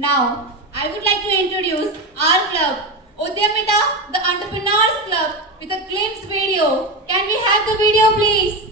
Now, I would like to introduce our club, Udyamita, the Entrepreneurs Club, with a glimpse video. Can we have the video, please?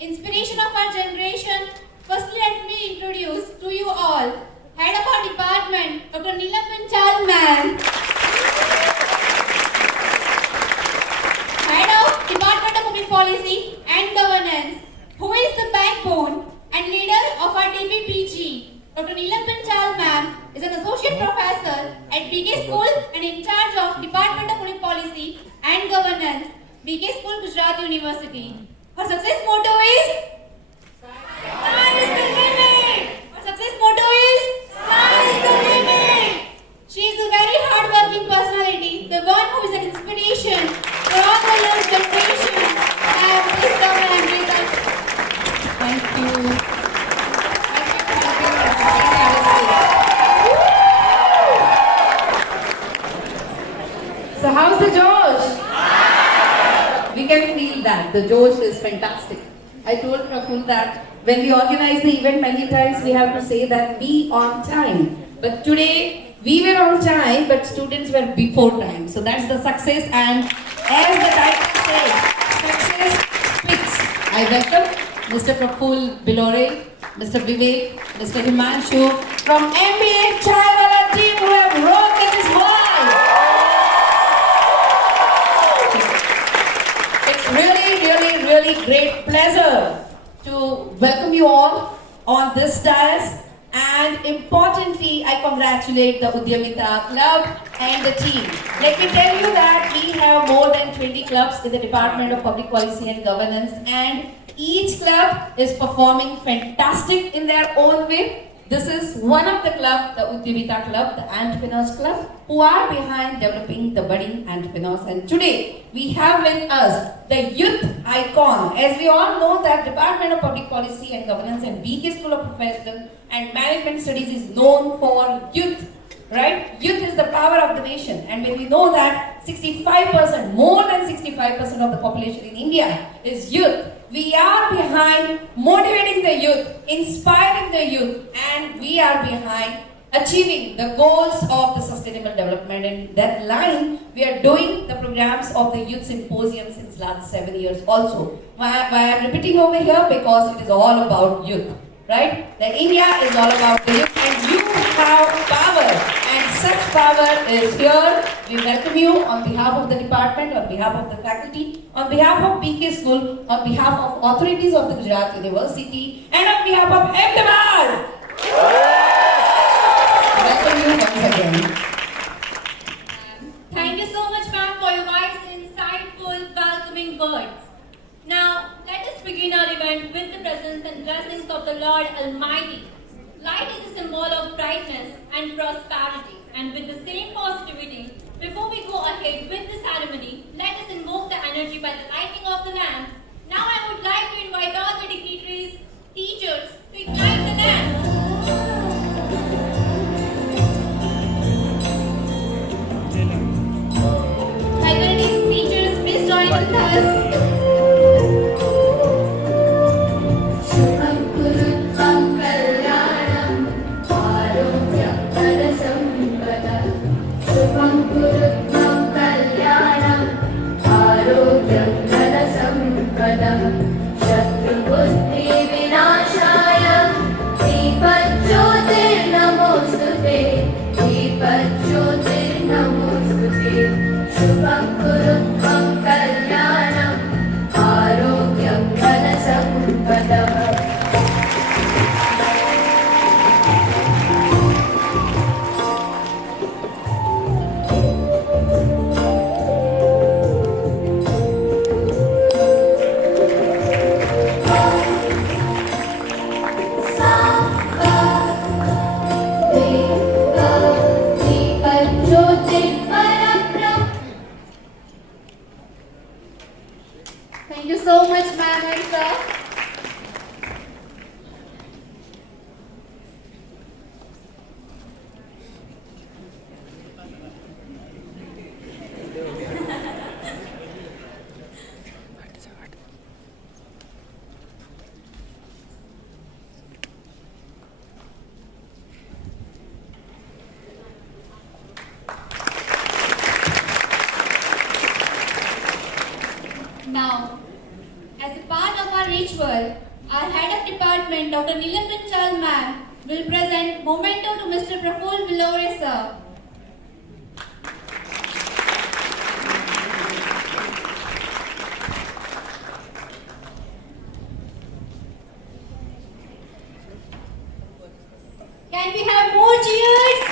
Inspiration of our generation. Firstly, let me introduce to you all Head of our department, Dr. Neelam Panchal ma'am. Head of Department of Public Policy and Governance, who is the backbone and leader of our DPPG. Dr. Neelam Panchal ma'am is an associate professor at BK School and in charge of Department of Public Policy and Governance, BK School, Gujarat University. Her success motto is Sky is the limit. Her success motto is Sky is the limit. She is a very hardworking personality, the one who is an inspiration for all the young generation. Please come and embrace us. Thank you. So how's the Josh? We can feel that. The Josh is fantastic. I told Praful that when we organize the event many times we have to say that be on time. But today we were on time but students were before time. So that's the success, and as the title says, success speaks. I welcome Mr. Praful Bilore, Mr. Vivek, Mr. Himanshu from MBA Chaiwala team who have rocked in this hall. Really great pleasure to welcome you all on this dais, and importantly I congratulate the Udyamita Club and the team. Let me tell you that we have more than 20 clubs in the Department of Public Policy and Governance, and each club is performing fantastic in their own way. This is one of the club, the Udyamita Club, the Entrepreneurs Club, who are behind developing the budding entrepreneurs. And today, we have with us the youth icon. As we all know that Department of Public Policy and Governance and BK School of Professional and Management Studies is known for youth, right? Youth is the power of the nation. And when we know that 65%, more than 65% of the population in India is youth, we are behind motivating the youth, inspiring the youth, and we are behind achieving the goals of the sustainable development. And that line, we are doing the programs of the Youth Symposium since last 7 years also. Why I'm repeating over here? Because it is all about youth, right? The India is all about the youth, and you have power, and such power is here. We welcome you on behalf of the department, on behalf of the faculty, on behalf of BK School, on behalf of authorities of the Gujarat University, and on behalf of Ahmedabad. Welcome you once again. Thank you so much, ma'am, for your wise, insightful, welcoming words. Now, let us begin our event with the presence and blessings of the Lord Almighty. Light is a symbol of brightness and prosperity, and with the same positivity, before we go ahead with the ceremony, let us invoke the energy by the lighting of the lamp. Now I would like to invite all the dignitaries, teachers, to ignite the lamp. Faculties, teachers, please join with us. Now, as a part of our ritual, our head of department, Dr. Neelam Panchal ma'am, will present memento to Mr. Praful Villore sir. Can we have more cheers?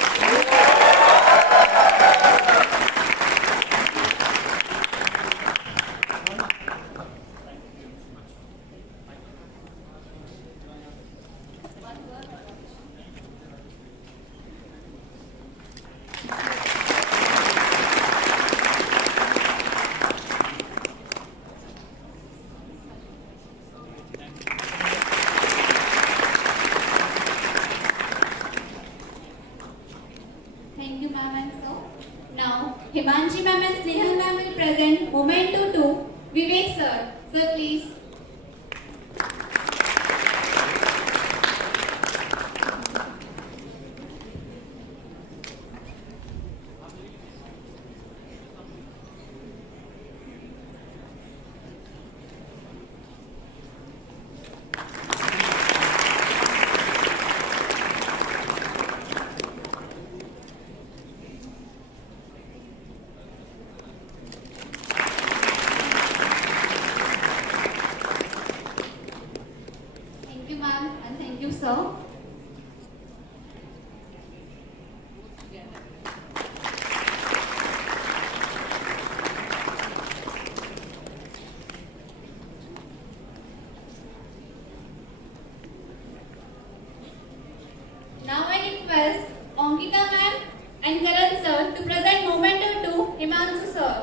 Thank you, ma'am and sir. Now, Himanshi ma'am and Snehal ma'am will present memento to Vivek sir. Sir, please. Thank you, ma'am, and thank you, sir. Now I request Ankita ma'am and Karan sir to present memento to Himanshu sir.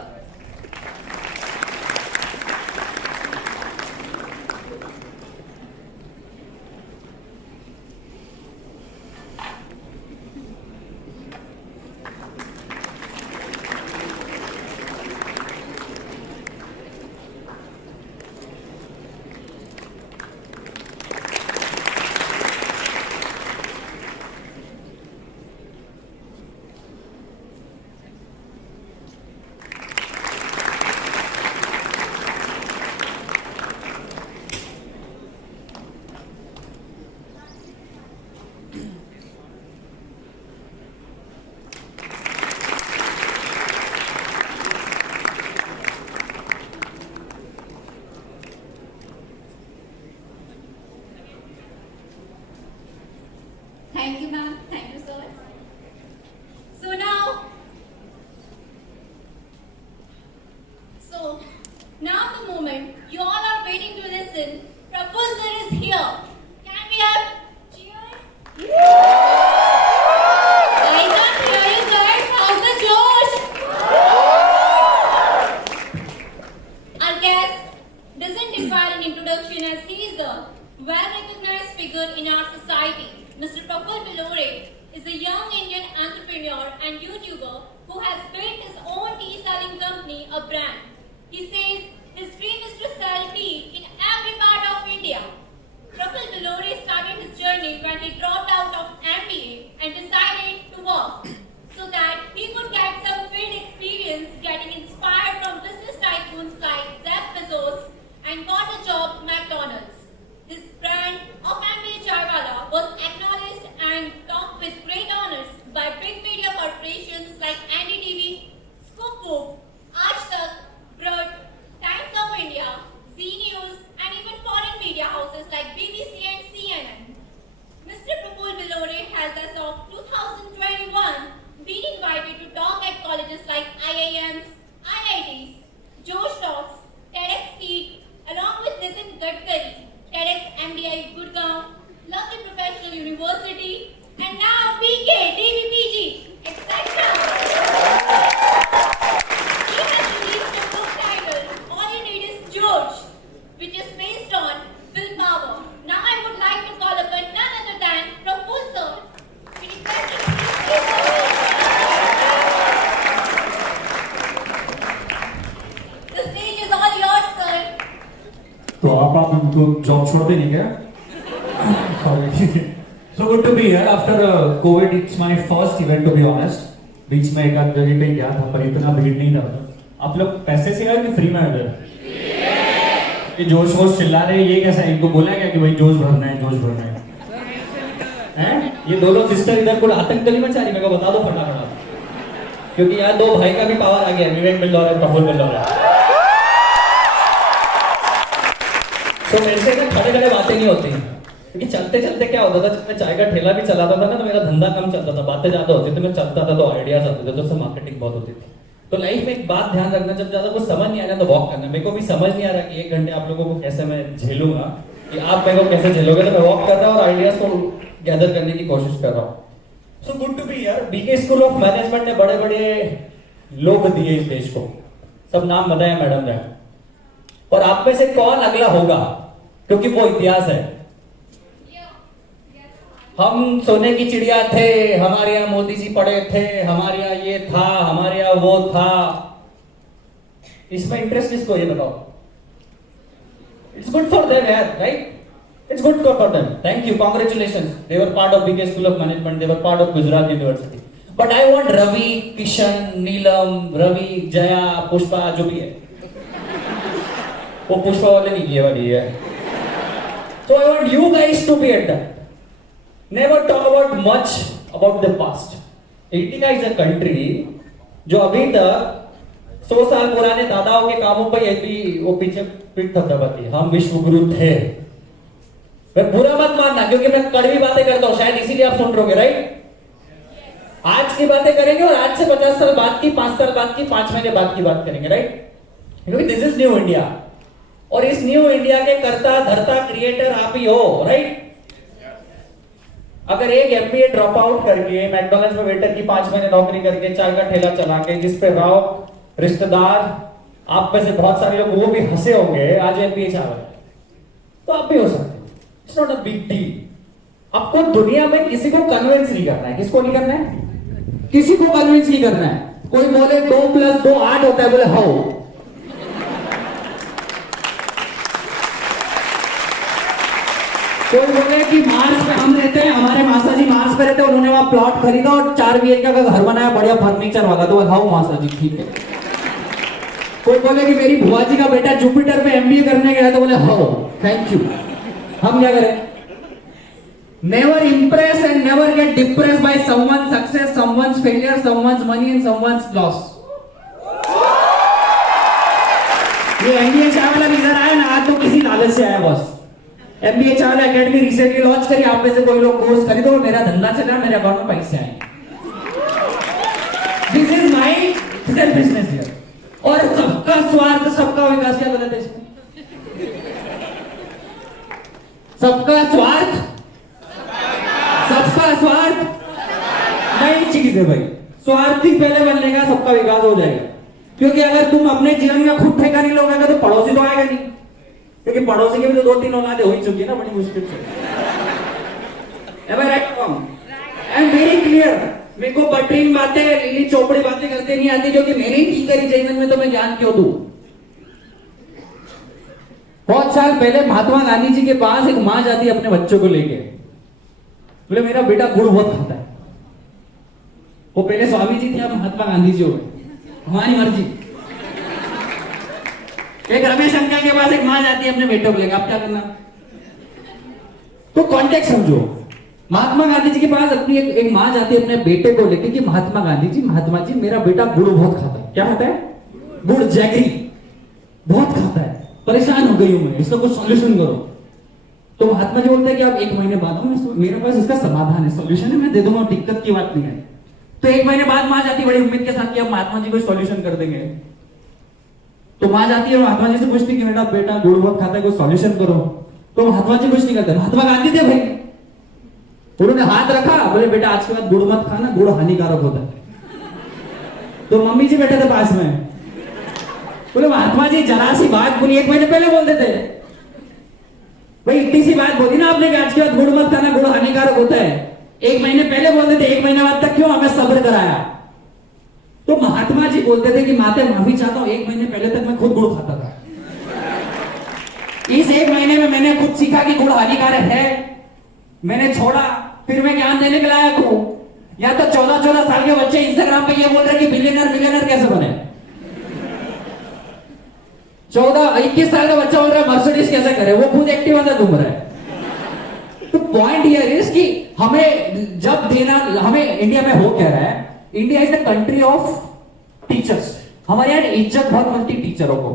Thank you, ma'am. Thank you, sir. So now the moment you all are waiting to listen, Professor is here. Can we have cheers? I can't hear you guys. How's the Josh? Our guest doesn't require an introduction as he is a well-recognized figure in our society. Mr. Praful Villore is a young Indian entrepreneur and YouTuber who has built his own tea-selling company, a brand. He says his dream is to sell tea in every part of India. Praful Villore started his journey when he dropped out of MBA and decided to work so that he could get some field experience, getting inspired from business tycoons like Jeff Bezos, and got a job at McDonald's. His brand of MBA Chaiwala was acknowledged and topped with great honors by big media corporations like NDTV, Scoop Book, Aaj Tak, Broad, Times of India, Zee News, and even foreign media houses like BBC and CNN. Mr. Praful Villore has, as of 2021, been invited to talk at colleges like IIMs, IITs, Josh Talks, TEDx Teach, along with Nitin Gadkari, TEDx MDI Gurgaon, Lovely Professional University, and now PK, DBPG, etc. He has released a book titled All You Need Is George, which is based on willpower. Now I would like to call upon none other than Praful sir. We request him to please the stage is all yours, sir. तो आप उनको job छोड़ देंगे क्या? Sorry. So good to be here after COVID. It's my first event to be honest. बीच में एक आध जगह पे गया था पर इतना भीड़ नहीं था. आप लोग पैसे से आए कि फ्री में आए थे? ये जोश वोश चिल्ला रहे हैं, ये कैसा है? इनको बोला क्या कि भाई जोश भरना है, जोश भरना है? हैं? ये दोनों सिस्टर इधर को आतंक तो नहीं मचा रही, मेरे को बता दो फटाफट, क्योंकि यार दो भाई का भी पावर आ गया, विवेक मिल रहा है, प्रफुल मिल रहा है। तो मेरे से ना खड़े खड़े बातें नहीं होती, क्योंकि चलते चलते क्या होता था, जब मैं चाय का ठेला भी चलाता था ना, तो मेरा धंधा कम चलता था, बातें ज्यादा होती थी, मैं चलता था तो आइडियाज आते थे, तो उससे मार्केटिंग बहुत होती थी। तो लाइफ में एक बात ध्यान रखना, जब ज्यादा कुछ समझ नहीं आ रहा तो वॉक करना। मेरे को भी समझ नहीं आ रहा कि 1 घंटे आप लोगों को कैसे मैं झेलूंगा, कि आप मेरे को कैसे झेलोगे, तो मैं वॉक कर रहा हूँ और आइडियाज को गैदर करने की कोशिश कर रहा हूँ। So good to be here. BK school of management ने बड़े बड़े लोग दिए इस देश को, सब नाम बताया मैडम ने, और आप में से कौन अगला होगा, क्योंकि वो इतिहास है। हम सोने की चिड़िया थे, हमारे यहाँ मोदी जी पड़े थे, हमारे यहाँ ये था, हमारे यहाँ वो था। इसमें इंटरेस्ट किसको, ये बताओ? इट्स गुड फॉर देम यार, right? It's good for them. Thank you, congratulations, they were part of BK school of Management, they were part of Gujarat University. But I want Ravi, Kishan, Neelam, Ravi, Jaya, Pushpa, जो भी है, वो पुष्पा वाले नहीं, ये वाली है। So I want you guys to be at that. Never talk about much about the past. India is a country जो अभी तक 100 साल पुराने दादाओं के कामों पर भी वो पीछे पीठ थपथपाती है। हम विश्व गुरु थे। मैं बुरा मत मानना, क्योंकि मैं कड़वी बातें करता हूँ, शायद इसीलिए आप सुन रहे होगे, राइट? आज की बातें करेंगे और आज से 50 साल बाद की, 5 साल बाद की, 5 महीने बाद की बात करेंगे, राइट? क्योंकि दिस इज न्यू इंडिया, और इस न्यू इंडिया के कर्ता धर्ता क्रिएटर आप ही हो, राइट? अगर एक एमबीए ड्रॉप आउट करके मैकडॉनल्ड्स में वेटर की 5 महीने नौकरी करके चाय का ठेला चला के, जिसपे राव रिश्तेदार आप में से बहुत सारे लोग वो भी हंसे होंगे, आज एमबीए चाह रहे, तो आप भी हो सकते। It's not a big deal. आपको दुनिया में किसी को कन्विंस नहीं करना है। किसको नहीं करना है? किसी को कन्विंस नहीं करना है। कोई बोले 2 + 2 8 होता है, बोले हाउ। कोई बोले कि मार्स पे हम रहते हैं, हमारे मासा जी मार्स पे रहते हैं, उन्होंने वहां प्लॉट खरीदा और 4 बीएचके का घर बनाया, बढ़िया फर्नीचर वाला, तो हाउ मासा जी, ठीक है। कोई बोले कि मेरी बुआ जी का बेटा जुपिटर पे एमबीए करने गया, तो बोले हाउ, थैंक यू। हम क्या करें? Never Impress and never get depress by someone success, someone's failure, someone's money and someone's loss. ये एमबीए चाय वाला भी इधर आया ना, आज तो किसी लालच से आया boss. MBA Chawla academy recently launch करी, आप में से कोई लोग कोर्स खरीदो, मेरा धंधा चला, मेरे अकाउंट में पैसे आए। This is my self business here. और सबका स्वार्थ सबका विकास, क्या गलत है इसमें? सबका स्वार्थ सबका स्वार्थ नई चीज है भाई। स्वार्थी पहले बनने का, सबका विकास हो जाएगा। क्योंकि अगर तुम अपने जीवन में खुद ठेका नहीं लोगे तो पड़ोसी तो आएगा नहीं, क्योंकि पड़ोसी के भी तो 2-3 औलादे हो ही चुकी है ना, बड़ी मुश्किल से। Am I right or wrong? I am very clear. मेरे को बटरीन बातें, लीली चौपड़ी बातें करते नहीं आती, क्योंकि मेरी की करी जीवन में तो मैं ज्ञान क्यों दूं? बहुत साल पहले महात्मा गांधी जी के पास एक माँ जाती है अपने बच्चों को लेके, बोले मेरा बेटा गुड़ बहुत खाता है। वो पहले स्वामी जी थे, अब महात्मा गांधी जी हो गए, हमारी मर्जी। एक रमेश अंकल के पास एक माँ जाती है अपने बेटों को लेकर, आप क्या करना? तो कॉन्टेक्स्ट समझो। महात्मा गांधी जी के पास अपनी एक माँ जाती है अपने बेटे को लेकर कि महात्मा जी मेरा बेटा गुड़ बहुत खाता है। क्या खाता है? गुड़, जैगरी बहुत खाता है, परेशान हो गई हूं मैं, इसका कुछ सॉल्यूशन करो। तो महात्मा जी बोलते हैं कि आप 1 महीने बाद आओ, मेरे पास इसका समाधान है, सॉल्यूशन है, मैं दे दूंगा, दिक्कत की बात नहीं है। तो 1 महीने बाद माँ जाती बड़ी उम्मीद के साथ कि अब महात्मा जी कोई सॉल्यूशन कर देंगे। तो माँ जाती है महात्मा जी से पूछती कि मेरा बेटा गुड़ बहुत खाता है, कोई सॉल्यूशन करो। तो महात्मा जी कुछ नहीं करते। महात्मा गांधी थे भाई, उन्होंने हाथ रखा, बोले बेटा आज के बाद गुड़ मत खाना, गुड़ हानिकारक होता है। तो मम्मी जी बैठे थे पास में, बोले महात्मा जी जरा सी बात बोली, 1 महीने पहले बोल देते भाई, इतनी सी बात बोली ना आपने कि आज के बाद गुड़ मत खाना, गुड़ हानिकारक होता है, 1 महीने पहले बोल देते, 1 महीने बाद तक क्यों हमें सब्र कराया? तो महात्मा जी बोलते थे कि माते माफी चाहता हूं, 1 महीने पहले तक मैं खुद गुड़ खाता था, इस 1 महीने में मैंने खुद सीखा कि गुड़ हानिकारक है, मैंने छोड़ा, फिर मैं ज्ञान देने के लायक हूं। या तो 14-14 साल के बच्चे इंस्टाग्राम पे ये बोल रहे कि बिलियनर कैसे बने। 14-21 साल का बच्चा बोल रहा है मर्सिडीज कैसे करे, वो खुद एक्टिवा से घूम रहा है। तो पॉइंट हियर इज कि हमें जब देना, हमें इंडिया में हो क्या रहा है, India is the country of teachers. हमारे यहाँ इज्जत बहुत मिलती टीचरों को।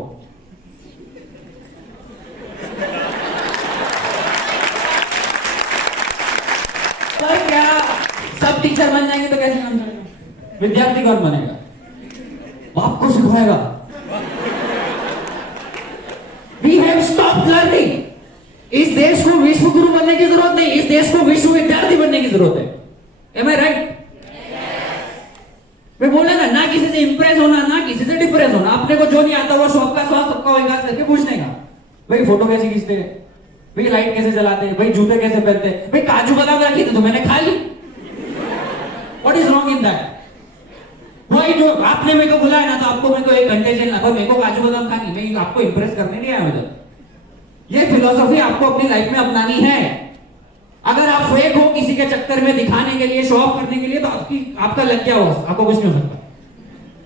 पर क्या सब टीचर बन जाएंगे तो कैसे काम चलेगा? विद्यार्थी कौन बनेगा? बाप को सिखाएगा। We have stop learning. इस देश को विश्व गुरु बनने की जरूरत नहीं, इस देश को विश्व विद्यार्थी बनने की जरूरत है। M I right? मैं बोला ना किसी से इंप्रेस होना, ना किसी से डिप्रेस होना। अपने को जो नहीं आता वो शौक का स्वाद सबका विकास करके पूछने का, भाई फोटो कैसे खींचते हैं, भाई लाइट कैसे जलाते हैं, भाई जूते कैसे पहनते हैं, भाई काजू बादाम रखी थी तो मैंने खा ली। What is wrong in that? भाई जो आपने मेरे को बुलाया ना तो आपको मेरे को 1 घंटे चलना, भाई मेरे को काजू बादाम खानी, मैं आपको इंप्रेस करने नहीं आया उधर। ये फिलॉसफी आपको अपनी लाइफ में अपनानी है। अगर आप फेक हो किसी के चक्कर में दिखाने के लिए, शो ऑफ करने के लिए, तो आपका लग गया हो, आपको कुछ नहीं हो सकता।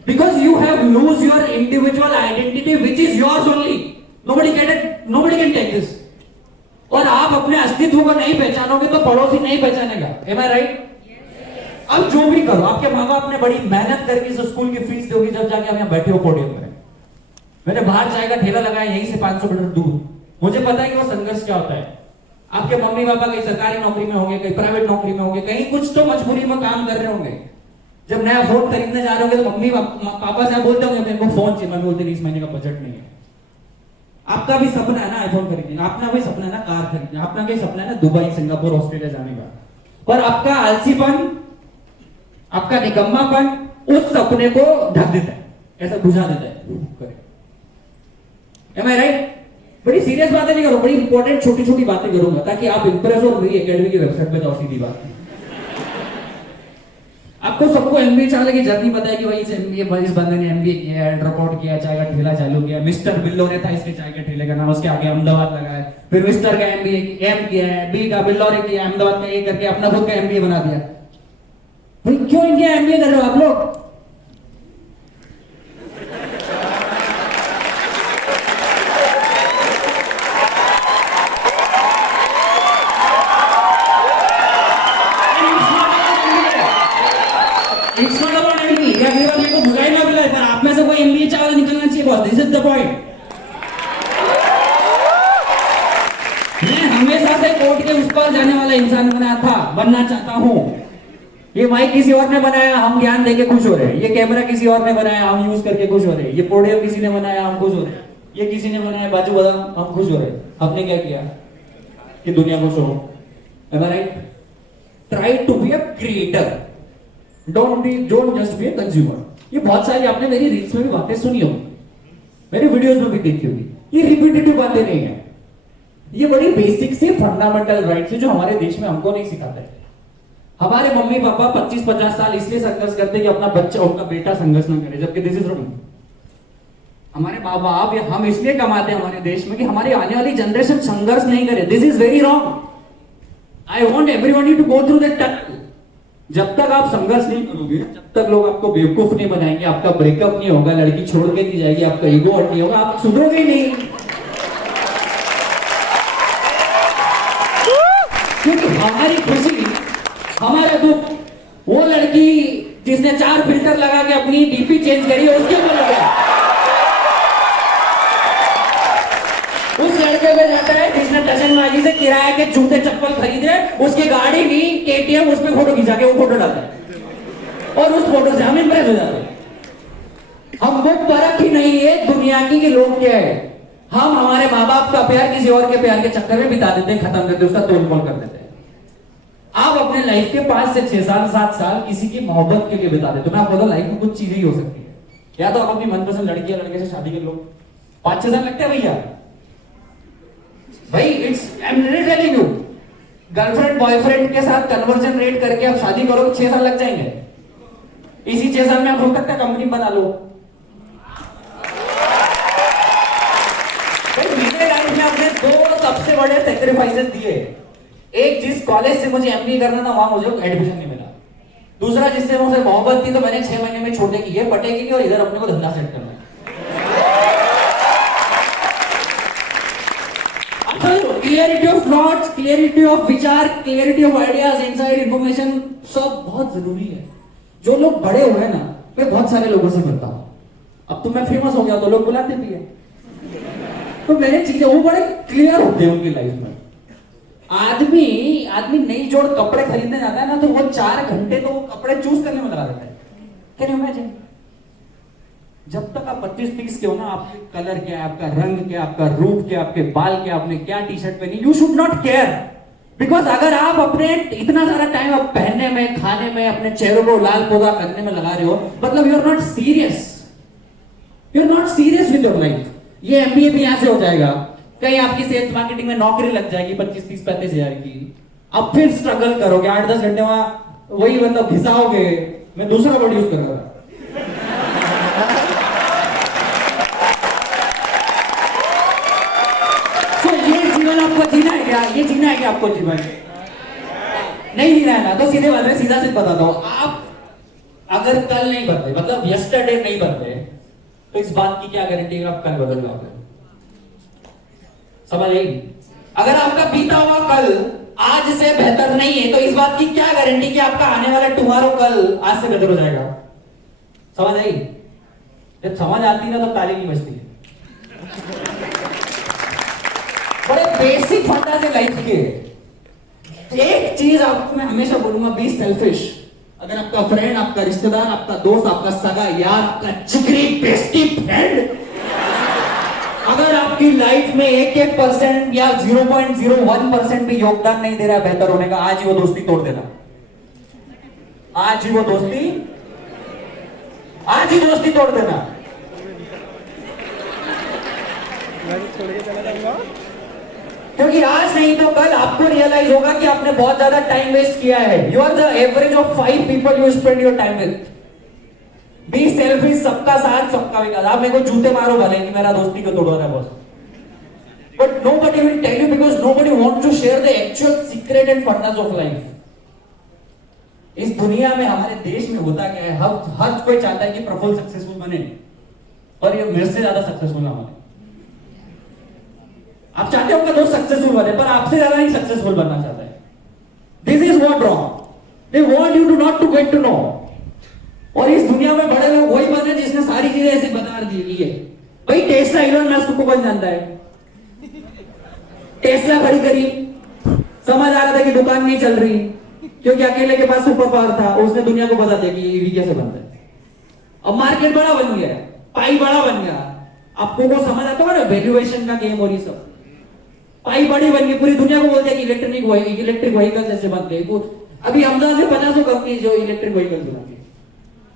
Because you have lose your individual identity which is yours only. Nobody can take this. और आप अपने अस्तित्व को नहीं पहचानोगे तो पड़ोसी नहीं पहचानेगा। M I right? अब जो भी करो, आपके माँ बाप ने बड़ी मेहनत करके इस स्कूल की फीस दोगी जब जाके आप यहाँ बैठे हो पोडियम पर। मैंने बाहर चाय का ठेला लगाया यहीं से 500 मीटर दूर, मुझे पता है कि वो संघर्ष क्या होता है। आपके मम्मी पापा कहीं सरकारी नौकरी में होंगे, कहीं प्राइवेट नौकरी में होंगे, कहीं कुछ तो मजबूरी में काम कर रहे होंगे। जब नया फोन खरीदने जा रहे होंगे तो मम्मी पापा से बोलते होंगे मेरे को फोन चाहिए, मम्मी बोलते नहीं इस महीने का बजट नहीं है। आपका भी सपना है ना आईफोन खरीदने, अपना भी सपना है ना कार खरीदने, अपना भी सपना है ना दुबई, सिंगापुर, ऑस्ट्रेलिया जाने का। पर आपका आलसीपन, आपका निकम्मापन उस सपने को ढक देता है, ऐसा बुझा देता है। Am I right? बड़ी सीरियस बातें नहीं करो, बड़ी इंपॉर्टेंट छोटी छोटी बातें करूंगा ताकि आप इंप्रेस हो। मेरी एकेडमी की वेबसाइट पे जाओ, सीधी बात। आपको सबको एमबीए चालने की जर्नी पता है कि भाई इस बंदे ने एमबीए किया है, ड्रॉप आउट किया, चाय का ठेला चालू किया। मिस्टर बिल्लोरे था इसके चाय के ठेले का नाम, उसके आगे अहमदाबाद लगा है। फिर मिस्टर का एमबीए एम किया है, बी का बिल्लोरे किया, अहमदाबाद का ए करके अपना खुद का एमबीए बना दिया। भाई क्यों इंडिया एमबीए कर रहे हो आप लोग? It's not about MBA. या फिर आप मेरे को बुराई ना बुलाए, पर आप में से कोई MBA चावल निकलना चाहिए boss. This is the point. मैं हमेशा से कोर्ट के उस पार जाने वाला इंसान बनना चाहता हूँ। ये माइक किसी और ने बनाया, हम ज्ञान देके खुश हो रहे हैं। ये कैमरा किसी और ने बनाया, हम यूज करके खुश हो रहे हैं। ये पोडियम किसी ने बनाया, हम खुश हो रहे हैं। ये किसी ने बनाया बाजू बादाम, हम खुश हो रहे हैं। हमने क्या किया कि दुनिया को show. Am I right? Try to be a creator. Don't just be a consumer. ये बहुत सारी आपने मेरी रील्स में भी बातें सुनी होगी, मेरी वीडियोस में भी देखी होगी। ये रिपीटेटिव बातें नहीं है, ये बड़ी बेसिक सी फंडामेंटल राइट्स है जो हमारे देश में हमको नहीं सिखाते। हमारे मम्मी पापा 25-50 साल इसलिए संघर्ष करते कि अपना बच्चा, उनका बेटा संघर्ष ना करे, जबकि दिस इज रॉन्ग। हमारे माँ बाप या हम इसलिए कमाते हैं हमारे देश में कि हमारी आने वाली जनरेशन संघर्ष नहीं करे। This is very wrong. I want everyone to go through that tunnel. जब तक आप संघर्ष नहीं करोगे, जब तक लोग आपको बेवकूफ नहीं बनाएंगे, आपका ब्रेकअप नहीं होगा, लड़की छोड़ के नहीं जाएगी, आपका ईगो हर्ट नहीं होगा, आप सुधरोगे ही नहीं। क्योंकि हमारी खुशी, हमारा दुख, वो लड़की जिसने 4 फिल्टर लगा के अपनी डीपी चेंज करी है उसके ऊपर लगा। उस लड़के पे जाता है जिसने टचनबाजी से किराए के जूते चप्पल खरीदे, उसकी गाड़ी की केटीएम, उस पे फोटो खिंचा के वो फोटो डालता है और उस फोटो से हम इंप्रेस हो जाते हैं। हम वो परख ही नहीं है दुनिया की कि लोग क्या है। हम हमारे माँ बाप का प्यार किसी और के प्यार के चक्कर में बिता देते हैं, खत्म करते हैं, उसका तोड़ फोड़ कर देते हैं। आप अपने लाइफ के 5 से 6 साल 7 साल किसी की मोहब्बत के लिए बिता देते हो। मैं आपको लाइफ में कुछ चीजें ही हो सकती है, या तो आप अपनी मनपसंद लड़की या लड़के से शादी कर लो। 5-6 साल लगते हैं भैया, भाई it's I am really telling you. Girlfriend boyfriend के साथ कन्वर्जन रेट करके आप शादी करो तो 6 साल लग जाएंगे। इसी 6 साल में आप हो सकता है कंपनी बना लो। मेरे लाइफ में आपने 2 सबसे बड़े सैक्रिफाइसेस दिए। एक, जिस कॉलेज से मुझे एमबीए करना था वहां मुझे एडमिशन नहीं मिला। दूसरा, जिससे मुझे मोहब्बत थी तो मैंने 6 महीने में छोड़ने की, ये पटेगी और इधर अपने को धंधा सेट करना है। Clarity of thoughts, clarity of विचार, clarity of ideas, inside information सब बहुत जरूरी है। जो लोग बड़े हुए ना, मैं बहुत सारे लोगों से मिलता हूं। अब तो मैं फेमस हो गया तो लोग बुलाते भी है, तो मेरे चीजें वो बड़े क्लियर होते हैं उनकी लाइफ में। आदमी नई जोड़ कपड़े खरीदने जाता है ना, तो वो 4 घंटे तो वो कपड़े चूज करने में लगा देता है। Can you imagine? जब तक आप 25-30 के हो ना, आपके कलर क्या है, आपका रंग क्या, आपका रूप क्या, आपके बाल क्या, आपने क्या टी शर्ट पहनी, you should not care. Because अगर आप अपने इतना सारा टाइम आप पहनने में, खाने में, अपने चेहरों को लाल पौधा करने में लगा रहे हो, मतलब you are not serious, you are not serious with your life. ये एमबीए भी यहां से हो जाएगा, कहीं आपकी सेल्स मार्केटिंग में नौकरी लग जाएगी 25, 30, 35 हजार की, अब फिर स्ट्रगल करोगे 8-10 घंटे वहां वही मतलब घिसाओगे। मैं दूसरा वर्ड यूज कर रहा था। तो ये जीवन आपको जीना है क्या? ये जीना है क्या आपको जीवन? नहीं जीना है ना, तो सीधे बात है, सीधा से बता दो, आप अगर कल नहीं बदले, मतलब यस्टरडे नहीं बदले, तो इस बात की क्या गारंटी है आप कल बदल जाओगे? समझ आई? अगर आपका बीता हुआ कल आज से बेहतर नहीं है, तो इस बात की क्या गारंटी कि आपका आने वाला टुमारो कल आज से बेहतर हो जाएगा? समझ आई? जब समझ आती ना तो ताली नहीं बजती। बड़े बेसिक फंडा से लाइफ के एक चीज आपको मैं हमेशा बोलूंगा, बी सेल्फिश। अगर आपका फ्रेंड, आपका रिश्तेदार, आपका दोस्त, आपका सगा यार, आपका जिगरी बेस्टी फ्रेंड अगर आपकी लाइफ में 1% या 0.01% भी योगदान नहीं दे रहा है बेहतर होने का, आज ही वो दोस्ती तोड़ देना। आज ही दोस्ती तोड़ देना। क्योंकि आज नहीं तो कल आपको रियलाइज होगा कि आपने बहुत ज्यादा टाइम वेस्ट किया है। You are the average of 5 people you spend your time with. Be selfish, सबका साथ सबका विकास। आप मेरे को जूते मारो भले कि मेरा दोस्ती को तोड़ रहा है boss, but nobody will tell you because nobody wants to share the actual secret and fundas of life. इस दुनिया में, हमारे देश में होता क्या है, हर कोई चाहता है कि प्रफुल्ल सक्सेसफुल बने और ये मेरे से ज्यादा सक्सेसफुल ना बने। आप चाहते हो आपका दोस्त सक्सेसफुल बने, पर आपसे ज्यादा नहीं सक्सेसफुल बनना चाहता है। This is what wrong. They want you to not to get to know. और इस दुनिया में बड़े लोग वही बने जिसने सारी चीजें ऐसे बता दी है। भाई टेस्ला, इलोन मस्क को कौन जानता है? टेस्ला खड़ी करी, समझ आ रहा था कि दुकान नहीं चल रही क्योंकि अकेले के पास सुपर पावर था, उसने दुनिया को बता दिया कि ईवी कैसे बनता है। अब मार्केट बड़ा बन गया, पाई बड़ा बन गया। आपको वो समझ आता है ना, वैल्यूएशन का गेम और ये सब। पाई बड़ी बन गई, पूरी दुनिया को बोलते हैं कि इलेक्ट्रिक व्हीकल जैसे बनते हैं। अभी अहमदाबाद में 50 कंपनी जो इलेक्ट्रिक व्हीकल बनाती है।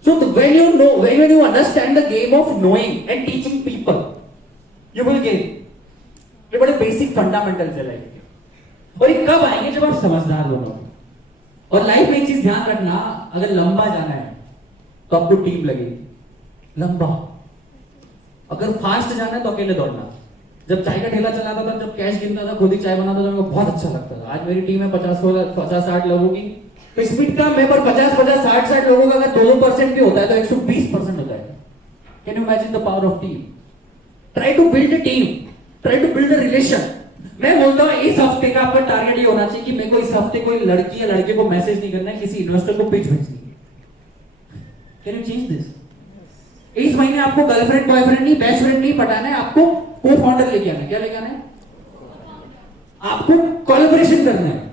So when you understand the game of knowing and teaching people, you will gain. ये बड़े बेसिक फंडामेंटल्स है लाइफ के। और ये कब आएंगे? जब आप समझदार बनोगे। और लाइफ में एक चीज ध्यान रखना, अगर लंबा जाना है तो आपको टीम लगेगी। लंबा। अगर फास्ट जाना है तो अकेले दौड़ना। जब चाय का ठेला चलाता था, जब कैश गिनता था, खुद ही चाय बनाता था, मेरे को बहुत अच्छा लगता था। आज मेरी टीम है 50-60 लोगों की, तो स्पीड कम है, पर 50-60 लोगों का अगर 2% भी होता है तो 120% होता है। Can you imagine the power of team? Try to build a team, try to build a relation. मैं बोलता हूँ इस हफ्ते का आपका टारगेट ये होना चाहिए कि मेरे को इस हफ्ते कोई लड़की या लड़के को मैसेज नहीं करना है, किसी इन्वेस्टर को पिच भेजनी है। Can you change this? इस महीने आपको गर्लफ्रेंड बॉयफ्रेंड नहीं, बेस्ट फ्रेंड नहीं पटाना है, आपको को फाउंडर लेके आना है। क्या लेके आना है? आपको कोलैबोरेशन करना है।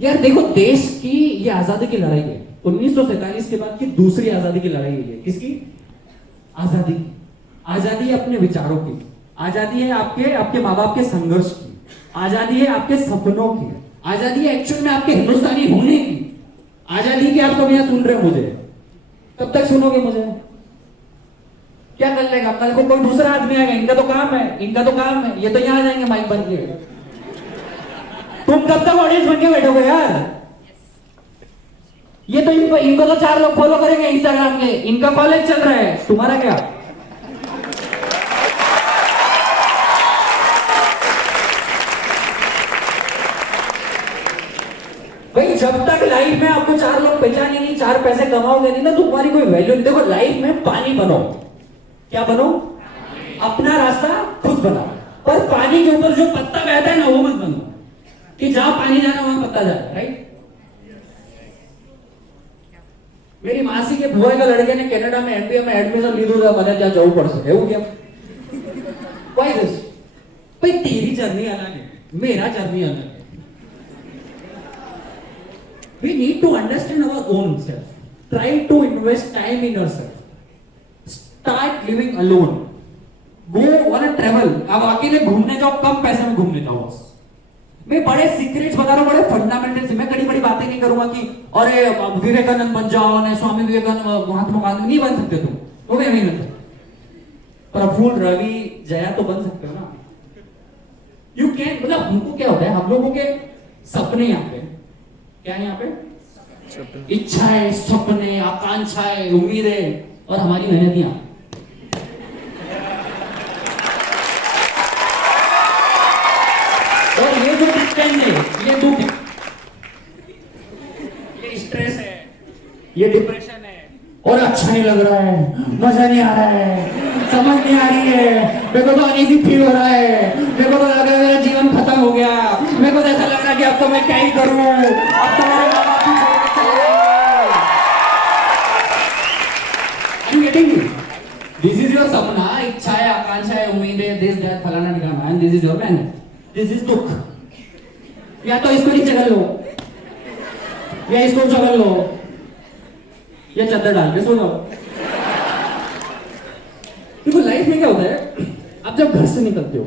यार देखो, देश की ये आजादी की लड़ाई है। 1947 के बाद की दूसरी आजादी की लड़ाई है। किसकी आजादी? आजादी है अपने विचारों की, आजादी है आपके माँ बाप के संघर्ष की, आजादी है आपके सपनों की, आजादी है एक्चुअल में आपके हिंदुस्तानी होने की। आजादी की आप सब यहाँ सुन रहे हो मुझे, कब तक सुनोगे मुझे? क्या कर लेगा? कल को कोई दूसरा आदमी आएगा, इनका तो काम है, ये तो यहाँ आ जाएंगे माइक बन के। तुम कब तक ऑडियंस बन के बैठोगे यार? ये तो इनको तो 4 लोग फॉलो करेंगे इंस्टाग्राम के, इनका कॉलेज चल रहा है, तुम्हारा क्या? भाई जब तक लाइफ में आपको 4 लोग पहचाने नहीं, 4 पैसे कमाओगे नहीं ना, तो तुम्हारी कोई वैल्यू नहीं। देखो, लाइफ में पानी बनो। क्या बनो? अपना रास्ता खुद बनाओ। पर पानी के ऊपर जो पत्ता बहता है ना वो मत बनो कि जहां पानी जाना वहां पत्ता जाए, राइट? मेरी मासी के बुआ का लड़के ने कनाडा में एमबीए में एडमिशन लीधो था, મને ત્યાં જવું પડશે એવું કેમ? Why this? भाई तेरी जर्नी अलग है, मेरा जर्नी अलग है. We need to understand our own self. Try to invest time in yourself. Start living alone. Go on a travel. अब अकेले घूमने जाओ, कम पैसे में घूमने जाओ बस. मैं बड़े सीक्रेट्स बता रहा हूँ, बड़े फंडामेंटल्स. मैं बड़ी बड़ी बातें नहीं करूंगा कि अरे विवेकानंद बन जाओ ना, स्वामी विवेकानंद, महात्मा गांधी. नहीं बन सकते तुम, वो भी नहीं बनते. प्रफुल्ल, रवि, जया तो बन सकते हो ना. You can. मतलब हमको क्या होता है, हम लोगों के सपने यहाँ पे, क्या है यहाँ पे? इच्छाएं, सपने, आकांक्षाएं, उम्मीदें और हमारी मेहनतियां. और ये जो डिस्टेंस है, ये दुख है, ये स्ट्रेस है, ये डिप्रेशन है, और अच्छा नहीं लग रहा है, मजा नहीं आ रहा है, समझ नहीं आ रही है, मेरे को तो अनईजी फील हो रहा है, मेरे को तो लग रहा है मेरा जीवन खत्म हो गया, मेरे को तो ऐसा लग रहा है कि अब तो मैं क्या ही करूं, अब तो मेरे माँ बाप भी छोड़ के चले गए. Are you getting me? This is your सपना, इच्छाएं, आकांक्षाएं, उम्मीदें, दिस दैट फलाना ठिकाना, and this is your मेहनत. दिस इज दुख. या तो इसको नीचे कर लो, या इसको चगल लो, या चादर डाल के सो जाओ. देखो लाइफ में क्या होता है, आप जब घर से निकलते हो,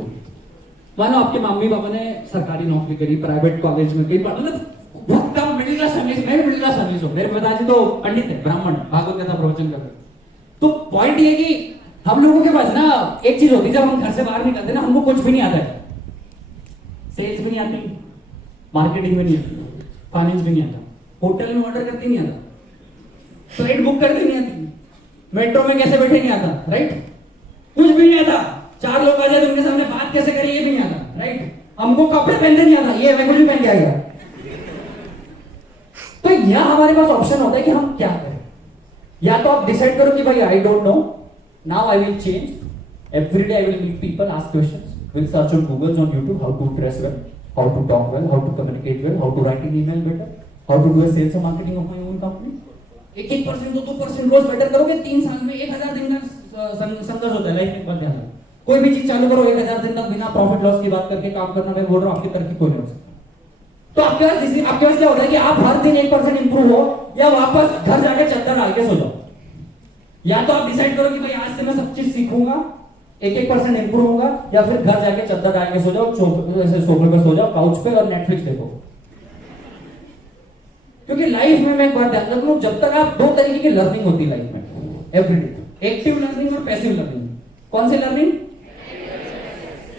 मानो आपके मम्मी पापा ने सरकारी नौकरी करी, प्राइवेट कॉलेज में कई, मतलब बहुत कम मिडिल क्लास फैमिली. मैं भी मिडिल क्लास फैमिली हूँ. मेरे पिताजी तो पंडित है, ब्राह्मण, भागवत कथा प्रवचन कर रहे. तो पॉइंट ये कि हम लोगों के पास ना एक चीज होती है, जब हम घर से बाहर निकलते ना, हमको कुछ भी नहीं आता है. सेल्स भी नहीं आती, मार्केटिंग भी नहीं आती, फाइनेंस भी नहीं आता, होटल में ऑर्डर करते नहीं आता, फ्लाइट बुक करते नहीं आती, मेट्रो में कैसे बैठे नहीं आता, राइट? कुछ भी नहीं आता. 4 लोग आ जाए तो उनके सामने बात कैसे करें ये भी नहीं आता, राइट? हमको कपड़े पहनते नहीं आता, ये मैं कुछ भी पहन के आएगा. तो यहां हमारे पास ऑप्शन होता है कि हम क्या करें. या तो आप डिसाइड करो कि भाई I don't know, now I will change. Every day I will meet people, ask questions, will search on Google, on YouTube, how to dress well, how to talk well, how to communicate well, how to write an email better, how to do a sales and marketing of my own company. 1% 2% rose better करोगे, 3 साल में 1000 दिन का संघर्ष होता है life में. बन जाता है. कोई भी चीज चालू करो, 1000 दिन तक बिना प्रॉफिट लॉस की बात करके काम करना, मैं बोल रहा हूँ आपकी तरक्की कोई नहीं हो सकती. तो आपके पास क्या होता है कि आप हर दिन 1% इंप्रूव हो, या वापस घर जाके चद्दर डाल के सो जाओ. या तो आप डिसाइड करो कि भाई आज से मैं सब चीज सीखूंगा, 1% इंप्रूव होगा, या फिर घर जाके चद्दर डाल के सो जाओ, सोफे पे सो जाओ, काउच पे, और नेटफ्लिक्स देखो. क्योंकि लाइफ में मैं एक बात ध्यान रखूं, जब तक आप 2 तरीके की लर्निंग होती है लाइफ में एवरीडे, एक्टिव लर्निंग और पैसिव लर्निंग. कौन सी लर्निंग?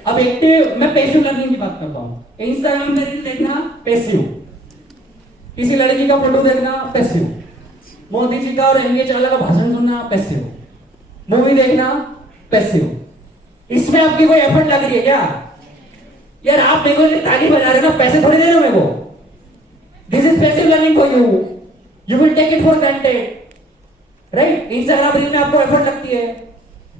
अब एक्टिव, मैं पैसिव लर्निंग की बात करता हूं. इंस्टाग्राम पे रील देखना पैसिव, किसी लड़की का फोटो देखना पैसिव, मोदी जी का और एमके चावला का भाषण सुनना पैसिव, मूवी देखना पैसिव. इसमें आपकी कोई एफर्ट लग रही है क्या? यार आप मेरे को ताली बजा रहे हो ना, पैसे थोड़ी दे रहे हो मेरे को. This is passive learning for you. You will take it for granted, right? Instagram reel में आपको एफर्ट लगती है,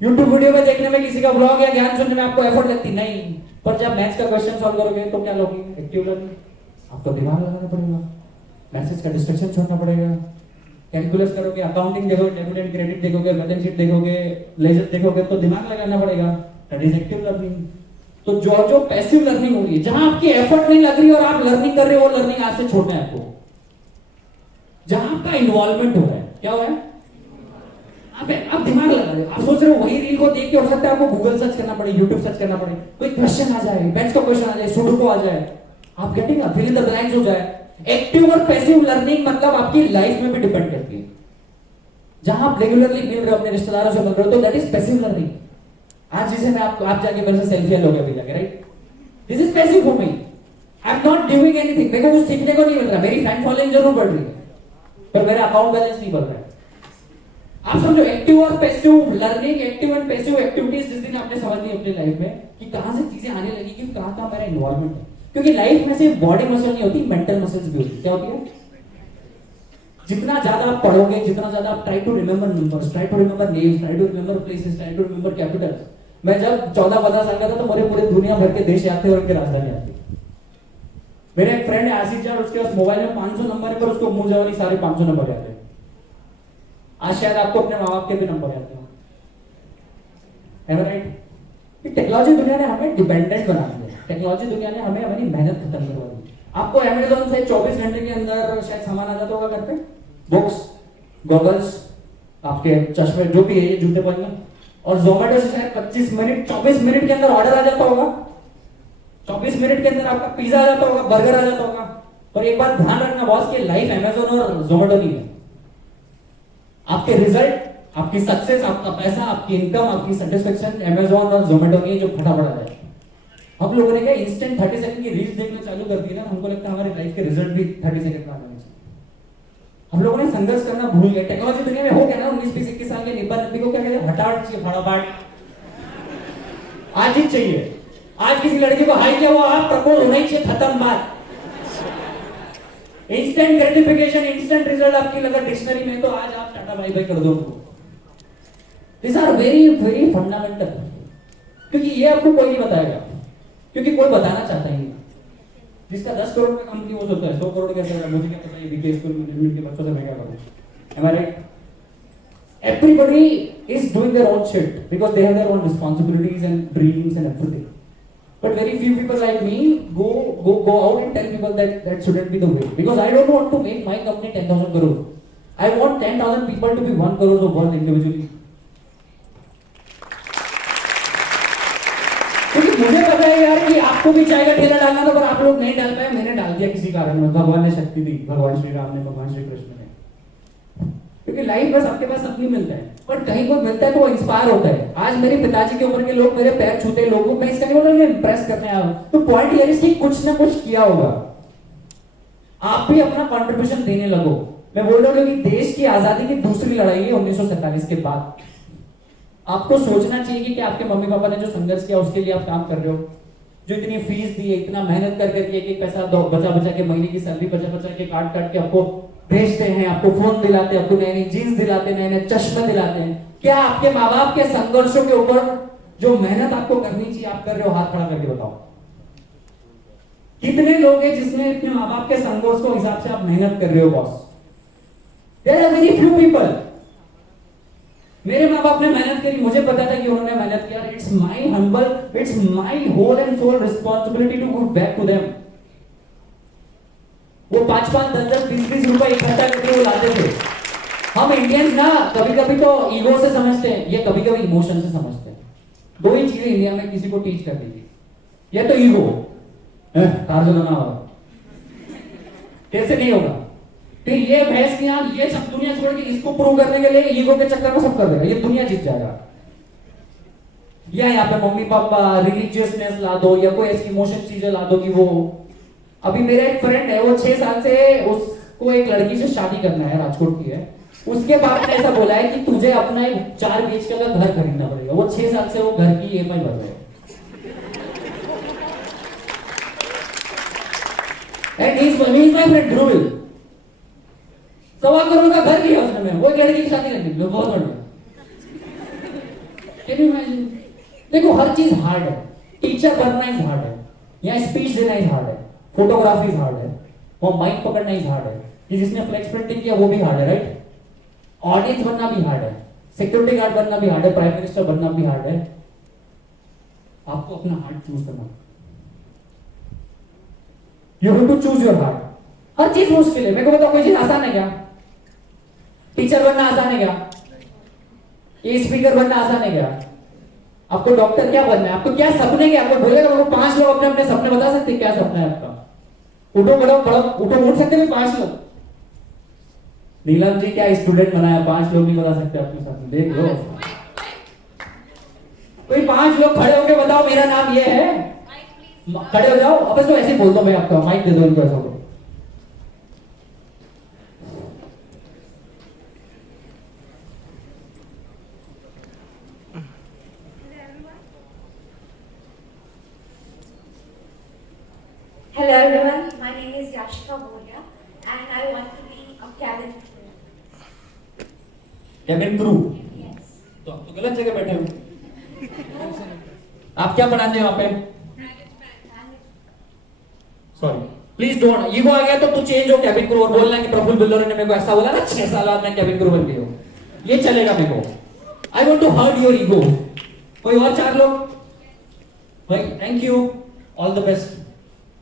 यूट्यूब वीडियो में देखने में, किसी का ब्लॉग या ज्ञान सुनने में आपको एफर्ट लगती नहीं. पर जब मैथ्स का क्वेश्चन सॉल्व करोगे तो क्या लोगे? Active learning. आपको दिमाग लगाना पड़ेगा, मैसेज का डिस्ट्रैक्शन छोड़ना पड़ेगा, कैलकुलस करोगे, अकाउंटिंग देखोगे, डेबिट एंड क्रेडिट देखोगे, बैलेंस शीट देखोगे, लेजर देखोगे, तो दिमाग लगाना पड़ेगा. That is active learning. तो जो पैसिव लर्निंग हो रही है, जहां आपकी एफर्ट नहीं लग रही और आप लर्निंग कर रहे हो, वो लर्निंग आज से छोड़ना है आपको. जहां आपका इन्वॉल्वमेंट हो रहा है, क्या हो रहा है? आप दिमाग लगा रहे हो, आप सोच रहे हो वही रील को देख के, हो सकता है आपको गूगल सर्च करना पड़े, यूट्यूब सर्च करना पड़े, कोई क्वेश्चन आ जाए, मैथ्स का क्वेश्चन आ जाए, सुडोकू आ जाए, आप getting fill in the blanks हो जाए. एक्टिव और पैसिव लर्निंग मतलब आपकी लाइफ में भी डिपेंड करती है. जहां आप रेगुलरली मिल रहे हो, अपने रिश्तेदारों से मिल रहे हो, तो दैट इज पैसिव लर्निंग. आज जैसे मैं आप जाके मेरे से सेल्फी लोगे अभी जाके, right? This is passive for me. I am not doing anything. मेरे को कुछ सीखने को नहीं मिल रहा. मेरी फैन फॉलोइंग जरूर बढ़ रही है, पर मेरा अकाउंट बैलेंस नहीं बढ़ रहा है. आप समझो, एक्टिव और passive learning, active and passive activities जिस दिन आपने समझ ली अपनी लाइफ में कि कहां से चीजें आने लगी, कि कहां मेरा इन्वॉल्वमेंट है. क्योंकि लाइफ में सिर्फ बॉडी मसल नहीं होती, मेंटल मसल्स भी होती है. क्या होती है? जितना ज्यादा आप पढ़ोगे, जितना ज्यादा आप try to remember numbers, try to remember names, try to remember places, try to remember capitals, मैं जब 14-15 साल का था तो मेरे पूरे दुनिया भर के देश याद थे और उनकी राजधानी याद थी। मेरा एक फ्रेंड है आशीष जान, उसके पास मोबाइल में 500 नंबर है, पर उसको मुंह जवानी सारे 500 नंबर याद है। आज शायद आपको अपने माँ बाप के भी नंबर याद हो, राइट? टेक्नोलॉजी दुनिया ने हमें डिपेंडेंट बना दिया। टेक्नोलॉजी दुनिया ने हमें हमारी मेहनत खत्म करवा दी। आपको अमेज़न से 24 घंटे के अंदर शायद सामान आ जाता होगा घर पे, बुक्स, गॉगल्स, आपके चश्मे, जो भी है, ये जूते पहनना, और जोमेटो से शायद 25 मिनट 24 मिनट के अंदर ऑर्डर आ जाता होगा। 24 मिनट के अंदर आपका पिज्जा आ जाता होगा, बर्गर आ जाता होगा। और एक बात ध्यान रखना बॉस, की लाइफ अमेज़न और जोमेटो नहीं है। आपके रिजल्ट, आपकी सक्सेस, आपका पैसा, आपकी इनकम, आपकी सेटिस्फेक्शन अमेज़न और जोमेटो की जो फटाफट आ जाए। हम लोगों ने क्या इंस्टेंट 30 सेकंड की रील्स देखना चालू कर दी ना, हमको लगता है हमारी लाइफ के रिजल्ट भी 30 सेकंड में आने चाहिए। हम लोगों ने संघर्ष करना भूल गए। टेक्नोलॉजी दुनिया में हो गया ना, 19-20-21 साल के निब्बा को क्या कहते हैं, हटाट चाहिए, फटाफट आज ही चाहिए। आज किसी लड़की को हाई किया हुआ, आप प्रपोज होना ही चाहिए, खत्म बात। इंस्टेंट ग्रेटिफिकेशन, इंस्टेंट रिजल्ट आपकी लगा डिक्शनरी में, तो आज आप टाटा बाय बाय कर दो। This are very very fundamental, क्योंकि ये आपको कोई नहीं बताएगा, क्योंकि कोई बताना चाहता ही नहीं। जिसका 10 करोड़ का कंपनी वो सोचता है 100 करोड़ कैसे होगा, मुझे क्या पता है बीके स्कूल मैनेजमेंट के बच्चों से मैं क्या करूं। Am I right? Everybody is doing their own shit because they have their own responsibilities and dreams and everything. But very few people like me go out and tell people that shouldn't be the way, because I don't want to make my company 10,000 crore. I want 10,000 people to be 1 crore of worth individually. क्योंकि मुझे पता है यार कि आपको भी चाय का ठेला डालना था, पर आप लोग नहीं डाल पाए, मैंने डाल दिया किसी कारण में। भगवान ने शक्ति दी, भगवान श्री राम ने, भगवान श्री कृष्ण ने। क्योंकि लाइफ में सबके पास सब नहीं मिलता है, पर कहीं को मिलता है तो वो इंस्पायर होता है। आज मेरे पिताजी के उम्र के लोग मेरे पैर छूते हैं, लोगों मैं इसका नहीं बोल रहा इंप्रेस करने आया हूं, तो पॉइंट ये है कि कुछ ना कुछ किया होगा। आप भी अपना कंट्रीब्यूशन देने लगो। मैं बोल रहा हूँ कि देश की आजादी की दूसरी लड़ाई है 1947 के बाद। आपको सोचना चाहिए कि आपके मम्मी पापा ने जो संघर्ष किया उसके लिए आप काम कर रहे हो। जो इतनी फीस दी है, इतना मेहनत कर करके एक पैसा बचा बचा के, महीने की सैलरी बचा बचा के, काट काट के आपको भेजते हैं, आपको फोन दिलाते हैं, आपको नई नई जीन्स दिलाते हैं, नए नए चश्मे दिलाते हैं। क्या आपके माँ बाप के संघर्षों के ऊपर जो मेहनत आपको करनी चाहिए आप कर रहे हो? हाथ खड़ा करके बताओ। कितने लोग हैं जिसमें अपने माँ बाप के संघर्ष को हिसाब से आप मेहनत कर रहे हो boss? There are very few people. मेरे माँ बाप ने मेहनत करी, मुझे पता था कि उन्होंने मेहनत किया। It's my humble, it's my whole and soul responsibility to give back to them. वो 5-5, 10-10, 20-20 रुपए इकट्ठा करके वो लाते थे। हम इंडियंस ना कभी कभी तो ईगो से समझते हैं, ये कभी कभी इमोशन से समझते हैं। दो ही चीजें इंडिया में किसी को टीच कर दीजिए, या तो ईगो, कार चलाना होगा, कैसे नहीं होगा, फिर ये भैंस की आंख, ये सब दुनिया छोड़ के इसको प्रूव करने के लिए ईगो के चक्कर में सब कर देगा, ये दुनिया जीत जाएगा। या यहाँ पे मम्मी पापा रिलीजियसनेस ला दो, या कोई ऐसी इमोशन चीजें ला दो कि वो। अभी मेरा एक फ्रेंड है, वो 6 साल से उसको एक लड़की से शादी करना है, राजकोट की है। उसके बाप ने ऐसा बोला है कि तुझे अपना एक 4 BHK का घर खरीदना पड़ेगा। वो 6 साल से वो घर की EMI भर रहे हैं। And he's my friend Dhruv। 1.25 crore का घर लिया उसने, वो लड़की की शादी करनी, बहुत बढ़िया। Can you imagine? देखो हर चीज हार्ड है। टीचर बनना इज हार्ड है, यहाँ स्पीच देना इज हार्ड है, फोटोग्राफी हार्ड है, वो माइक पकड़ना इज हार्ड है, कि जिसने फ्लेक्स प्रिंटिंग किया वो भी हार्ड है, राइट? ऑडियंस बनना भी हार्ड है, सिक्योरिटी गार्ड बनना भी हार्ड है, प्राइम मिनिस्टर बनना भी हार्ड है। आपको अपना हार्ट चूज करना, you have to choose your heart. हर चीज मुश्किल है। मेरे को बताओ कोई चीज आसान है क्या? टीचर बनना आसान है क्या? ये स्पीकर बनना आसान है क्या? आपको डॉक्टर क्या बनना है? आपको क्या सपने क्या? आपको बोलेगा मेरे को 5 लोग अपने अपने सपने बता सकते क्या सपना है आपका? उठो बड़ो बड़ो उठो, उठ सकते हैं 5 लोग? नीलम जी क्या स्टूडेंट बनाया, 5 लोग नहीं बता सकते अपने सपने? देख लो कोई 5 लोग खड़े होके बताओ मेरा नाम ये है, खड़े हो जाओ। अब तो ऐसे बोल दो, मैं आपका माइक दे दो इनको, ऐसा बोलो। Hello everyone, my name is Yashika Boria and I want to be a cabin crew. Cabin crew? Yes. तो आप तो गलत जगह बैठे हो। आप क्या पढ़ाते हो वहां पे? सॉरी, प्लीज डोंट, ईगो आ गया तो तू चेंज हो कैबिन क्रू और बोलना कि प्रफुल्ल बुल्लोर ने मेरे को ऐसा बोला ना 6 साल बाद मैं कैबिन क्रू बन गई हूं, ये चलेगा मेरे को। I want to hurt your ego. कोई और 4 लोग? भाई thank you, all the best.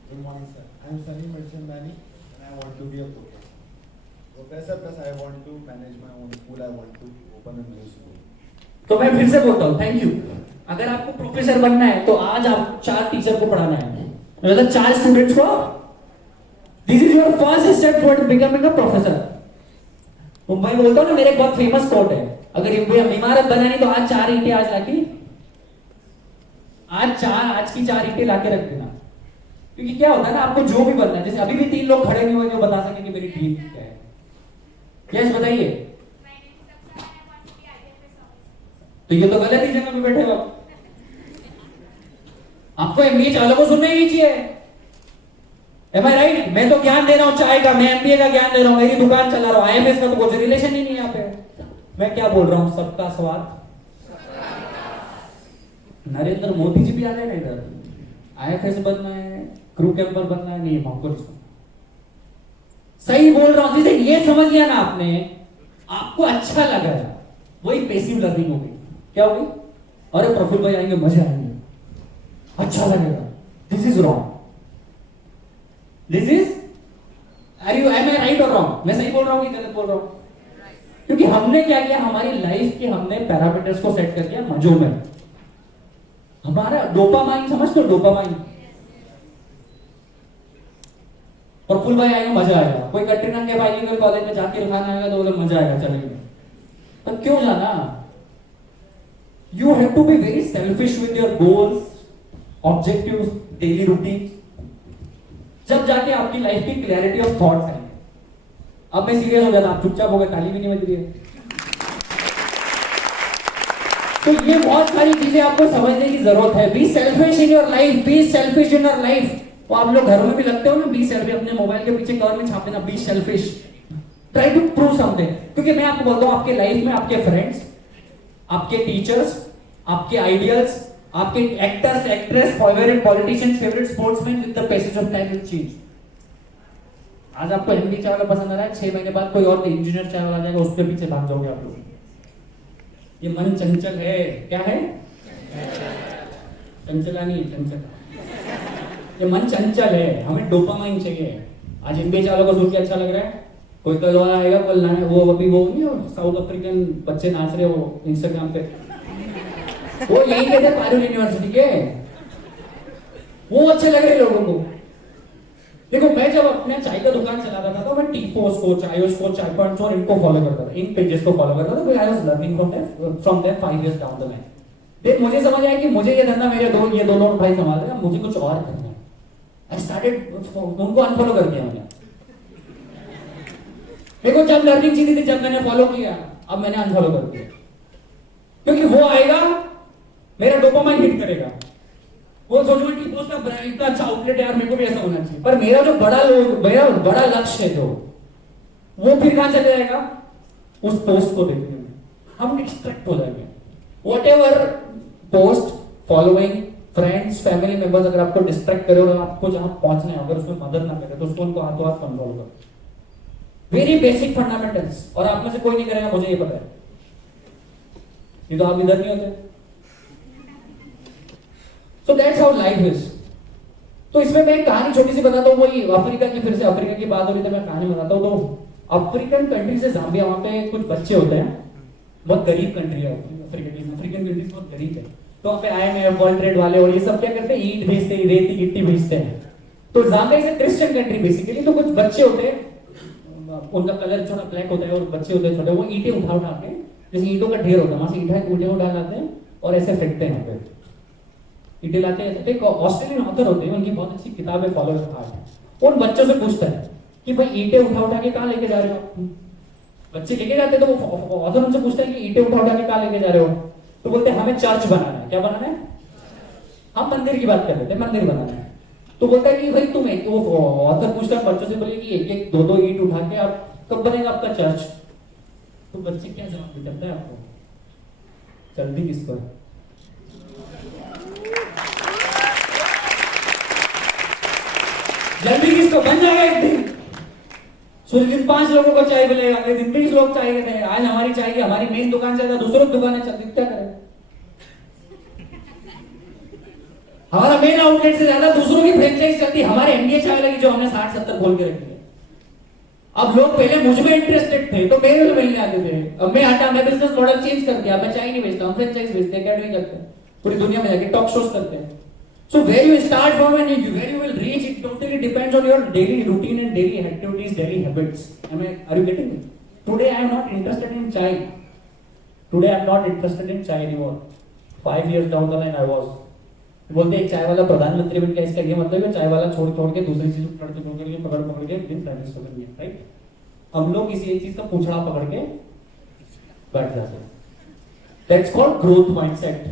Good morning, sir. I am Sunny Merchandani and I want to be a professor. Professor plus I want to manage my own school. I want to open a new school. तो मैं फिर से बोलता हूँ thank you. अगर आपको professor बनना है तो आज आप 4 टीचर को पढ़ाना है, मतलब 4 स्टूडेंट्स को। This is your first step toward becoming a professor. मैं बोलता हूँ ना, मेरे एक बहुत फेमस कोट है, अगर इमारत बनानी तो आज 4 ईंटें आज लाके, आज की 4 ईंटें लाके रख देना। क्योंकि क्या होता है ना, आपको जो भी बनना है, जैसे अभी भी 3 लोग खड़े नहीं हुए जो बता सके कि मेरी ड्रीम क्या है। यस बताइए। तो ये तो गलत ही जगह पे बैठे हो आप। आपको एमबीए चालों को सुनना ही चाहिए। M I right? मैं तो ज्ञान दे रहा हूं चाय का, मैं एमबीए का ज्ञान दे रहा हूं, मेरी दुकान चला रहा हूं। आईएफएस का तो कुछ रिलेशन ही नहीं है यहाँ पे। मैं क्या बोल रहा हूं, सबका स्वाद। नरेंद्र मोदी जी भी आ गए ना इधर। आईएफएस बनना है, क्रू कैंपर बनना है, नहीं हमको नहीं। सही बोल रहा हूं, जिसे ये समझ लिया ना आपने, आपको अच्छा लगा है, वही पैसिव लर्निंग होगी। क्या होगी? अरे प्रफुल्ल भाई आएंगे, मजे आएंगे, अच्छा लगेगा। This is wrong. This is, am I right और रॉन्ग? मैं सही बोल रहा हूं कि गलत बोल रहा हूं? क्योंकि हमने क्या किया, हमारी लाइफ के हमने पैरामीटर्स को सेट कर दिया मजों में। हमारा डोपामाइन समझते हो? डोपामाइन। प्रफुल्ल भाई आएगा, मजा आएगा। कोई कटरीना के बाइलिंगुअल कॉलेज में जाके खाना आएगा तो बोले मजा आएगा, चलेंगे। तो क्यों जाना? You have to be very selfish with your goals, objectives, daily routines. जब जाके आपकी लाइफ की क्लैरिटी ऑफ थॉट्स आएंगे। अब मैं सीरियस हो जाता, आप चुपचाप हो गए, ताली भी नहीं बज रही है। तो ये बहुत सारी चीजें आपको समझने की जरूरत है। Be selfish in your life, be selfish in your life. तो आप लोग घरों में भी लगते हो ना, बी सेल्फिश, अपने मोबाइल के पीछे कवर में छाप देना, be selfish, try to prove something. क्योंकि मैं आपको बोलता हूं, आपके लाइफ में आपके फ्रेंड्स, आपके टीचर्स, आपके आइडियल्स, आपके actors, actress, favourite politicians, favourite sportsman with the passage of time will change. आज आपको एमडी चाय वाला पसंद आ रहा है, 6 महीने बाद कोई और इंजीनियर चाय वाला आ जाएगा, उसके पीछे भाग जाओगे आप लोग। ये मन चंचल है। क्या है? चंचला नहीं, चंचल। ये मन चंचल है, हमें डोपामाइन चाहिए। आज एमडी चाय वालों को सुन के अच्छा लग रहा है। कोई कल वाला आएगा, कल वो अभी वो नहीं, साउथ अफ्रीकन बच्चे नाच रहे हो इंस्टाग्राम पे, वो यही के थे पारुल यूनिवर्सिटी के, वो अच्छे लग रहे लोगों को। देखो, मैं जब अपने चाय का दुकान चलाता था तो मैं टी पोस्ट को, चायोस को, चाय पॉइंट्स और इनको फॉलो करता था, इन पेजेस को फॉलो करता था। I was learning from them 5 years down the line. देख, मुझे समझ आया कि मुझे ये धंधा मेरे ये दोनों भाई संभाल रहे हैं, मुझे कुछ और करना है। आई स्टार्टेड, उनको अनफॉलो कर दिया मैंने। देखो, जब लर्निंग चीज थी, जब मैंने फॉलो किया, अब मैंने अनफॉलो कर दिया। क्योंकि वो आएगा, मेरा डोपामाइन हिट करेगा, वो सोचूंगा कि पोस्ट का इतना अच्छा आउटलेट है यार, मेरे को भी ऐसा होना चाहिए। पर मेरा जो मेरा बड़ा लक्ष्य है, जो वो फिर कहां चले जाएगा? उस पोस्ट को देखने में हम डिस्ट्रैक्ट हो जाएंगे। Whatever post, following, friends, family members अगर आपको डिस्ट्रैक्ट करे और आपको जहां पहुंचना है अगर उसमें मदद ना करे, तो उसको उनको हाथों हाथ कंट्रोल करो। Very basic fundamentals. और आप में से कोई नहीं करेगा, मुझे ये पता है। ये तो आप इधर नहीं होते। So that's how life is. तो इसमें मैं एक कहानी छोटी सी बताता हूँ। वही अफ्रीका की, फिर से अफ्रीका की बात हो रही थी, मैं कहानी बताता हूँ। तो अफ्रीकन कंट्री से जाम्बिया, वहां पे कुछ बच्चे होते हैं, बहुत गरीब कंट्री है अफ्रीकन कंट्रीज बहुत गरीब है। तो वहां पे IMF, वर्ल्ड ट्रेड वाले और ये सब क्या करते हैं, ईंट भेजते हैं, रेती गिट्टी भेजते हैं। तो Zambia is Christian country basically. तो कुछ बच्चे होते हैं, उनका कलर थोड़ा ब्लैक होता है और बच्चे होते हैं छोटे, वो ईंटें उठा के, जैसे ईंटों का ढेर होता है, वहां से ईंटें उठा लाते हैं और ऐसे फेंकते हैं वहां पे ईंटें लाते हैं। एक ऑस्ट्रेलियन ऑथर होते हैं, उनकी बहुत अच्छी किताब है फॉलो द हार्ट। उन बच्चों से पूछता है कि भाई ईंटें उठा के कहाँ लेके जा रहे हो? बच्चे लेके जाते, तो वो ऑथर उनसे पूछता है कि ईंटें उठा के कहाँ लेके जा रहे हो? तो बोलते हैं हमें चर्च बनाना है। क्या बनाना है? हम मंदिर की बात कर रहे थे, मंदिर बनाना है। तो बोलता है कि भाई तुम एक, वो ऑथर पूछता है बच्चों से, बोले कि एक एक दो दो ईंट उठा के आप कब बनेगा आपका चर्च? तो बच्चे क्या जवाब देते हैं आपको? जल्दी किस पर? जल्दी किसको बन जाएगा एक दिन। सो दिन 5 लोगों को चाय मिलेगा, अगले दिन 20 लोग चाय देते हैं। आज हमारी चाय की हमारी मेन दुकान से ज्यादा दूसरों की दुकानें चलती, क्या करें? हमारा मेन आउटलेट से ज्यादा दूसरों की फ्रेंचाइज चलती, हमारे एमडीए चाय लगी जो हमने 60-70 खोल के रखी है। अब लोग पहले मुझ में इंटरेस्टेड थे तो मेरे में मिलने आते थे, अब मैं हटा, मैं बिजनेस मॉडल चेंज कर दिया, मैं चाय नहीं बेचता हूँ, फ्रेंचाइज बेचते हैं, अकेडमी करते हैं, पूरी दुनिया में जाके टॉक शोज करते हैं। So where you start from and where you will reach, it totally depends on your daily routine and daily activities, daily habits. Are you getting me? Today I am not interested in chai. Today I am not interested in chai anymore. 5 years down the line I was. बोलते एक चाय वाला प्रधानमंत्री बन गया, इसका ये मतलब है चाय वाला छोड़ छोड़ के दूसरी चीज पकड़ के दिन प्राइम मिनिस्टर बन गया, राइट? हम लोग इसी एक चीज का पूछड़ा पकड़ के बैठ जाते हैं. That's called growth mindset.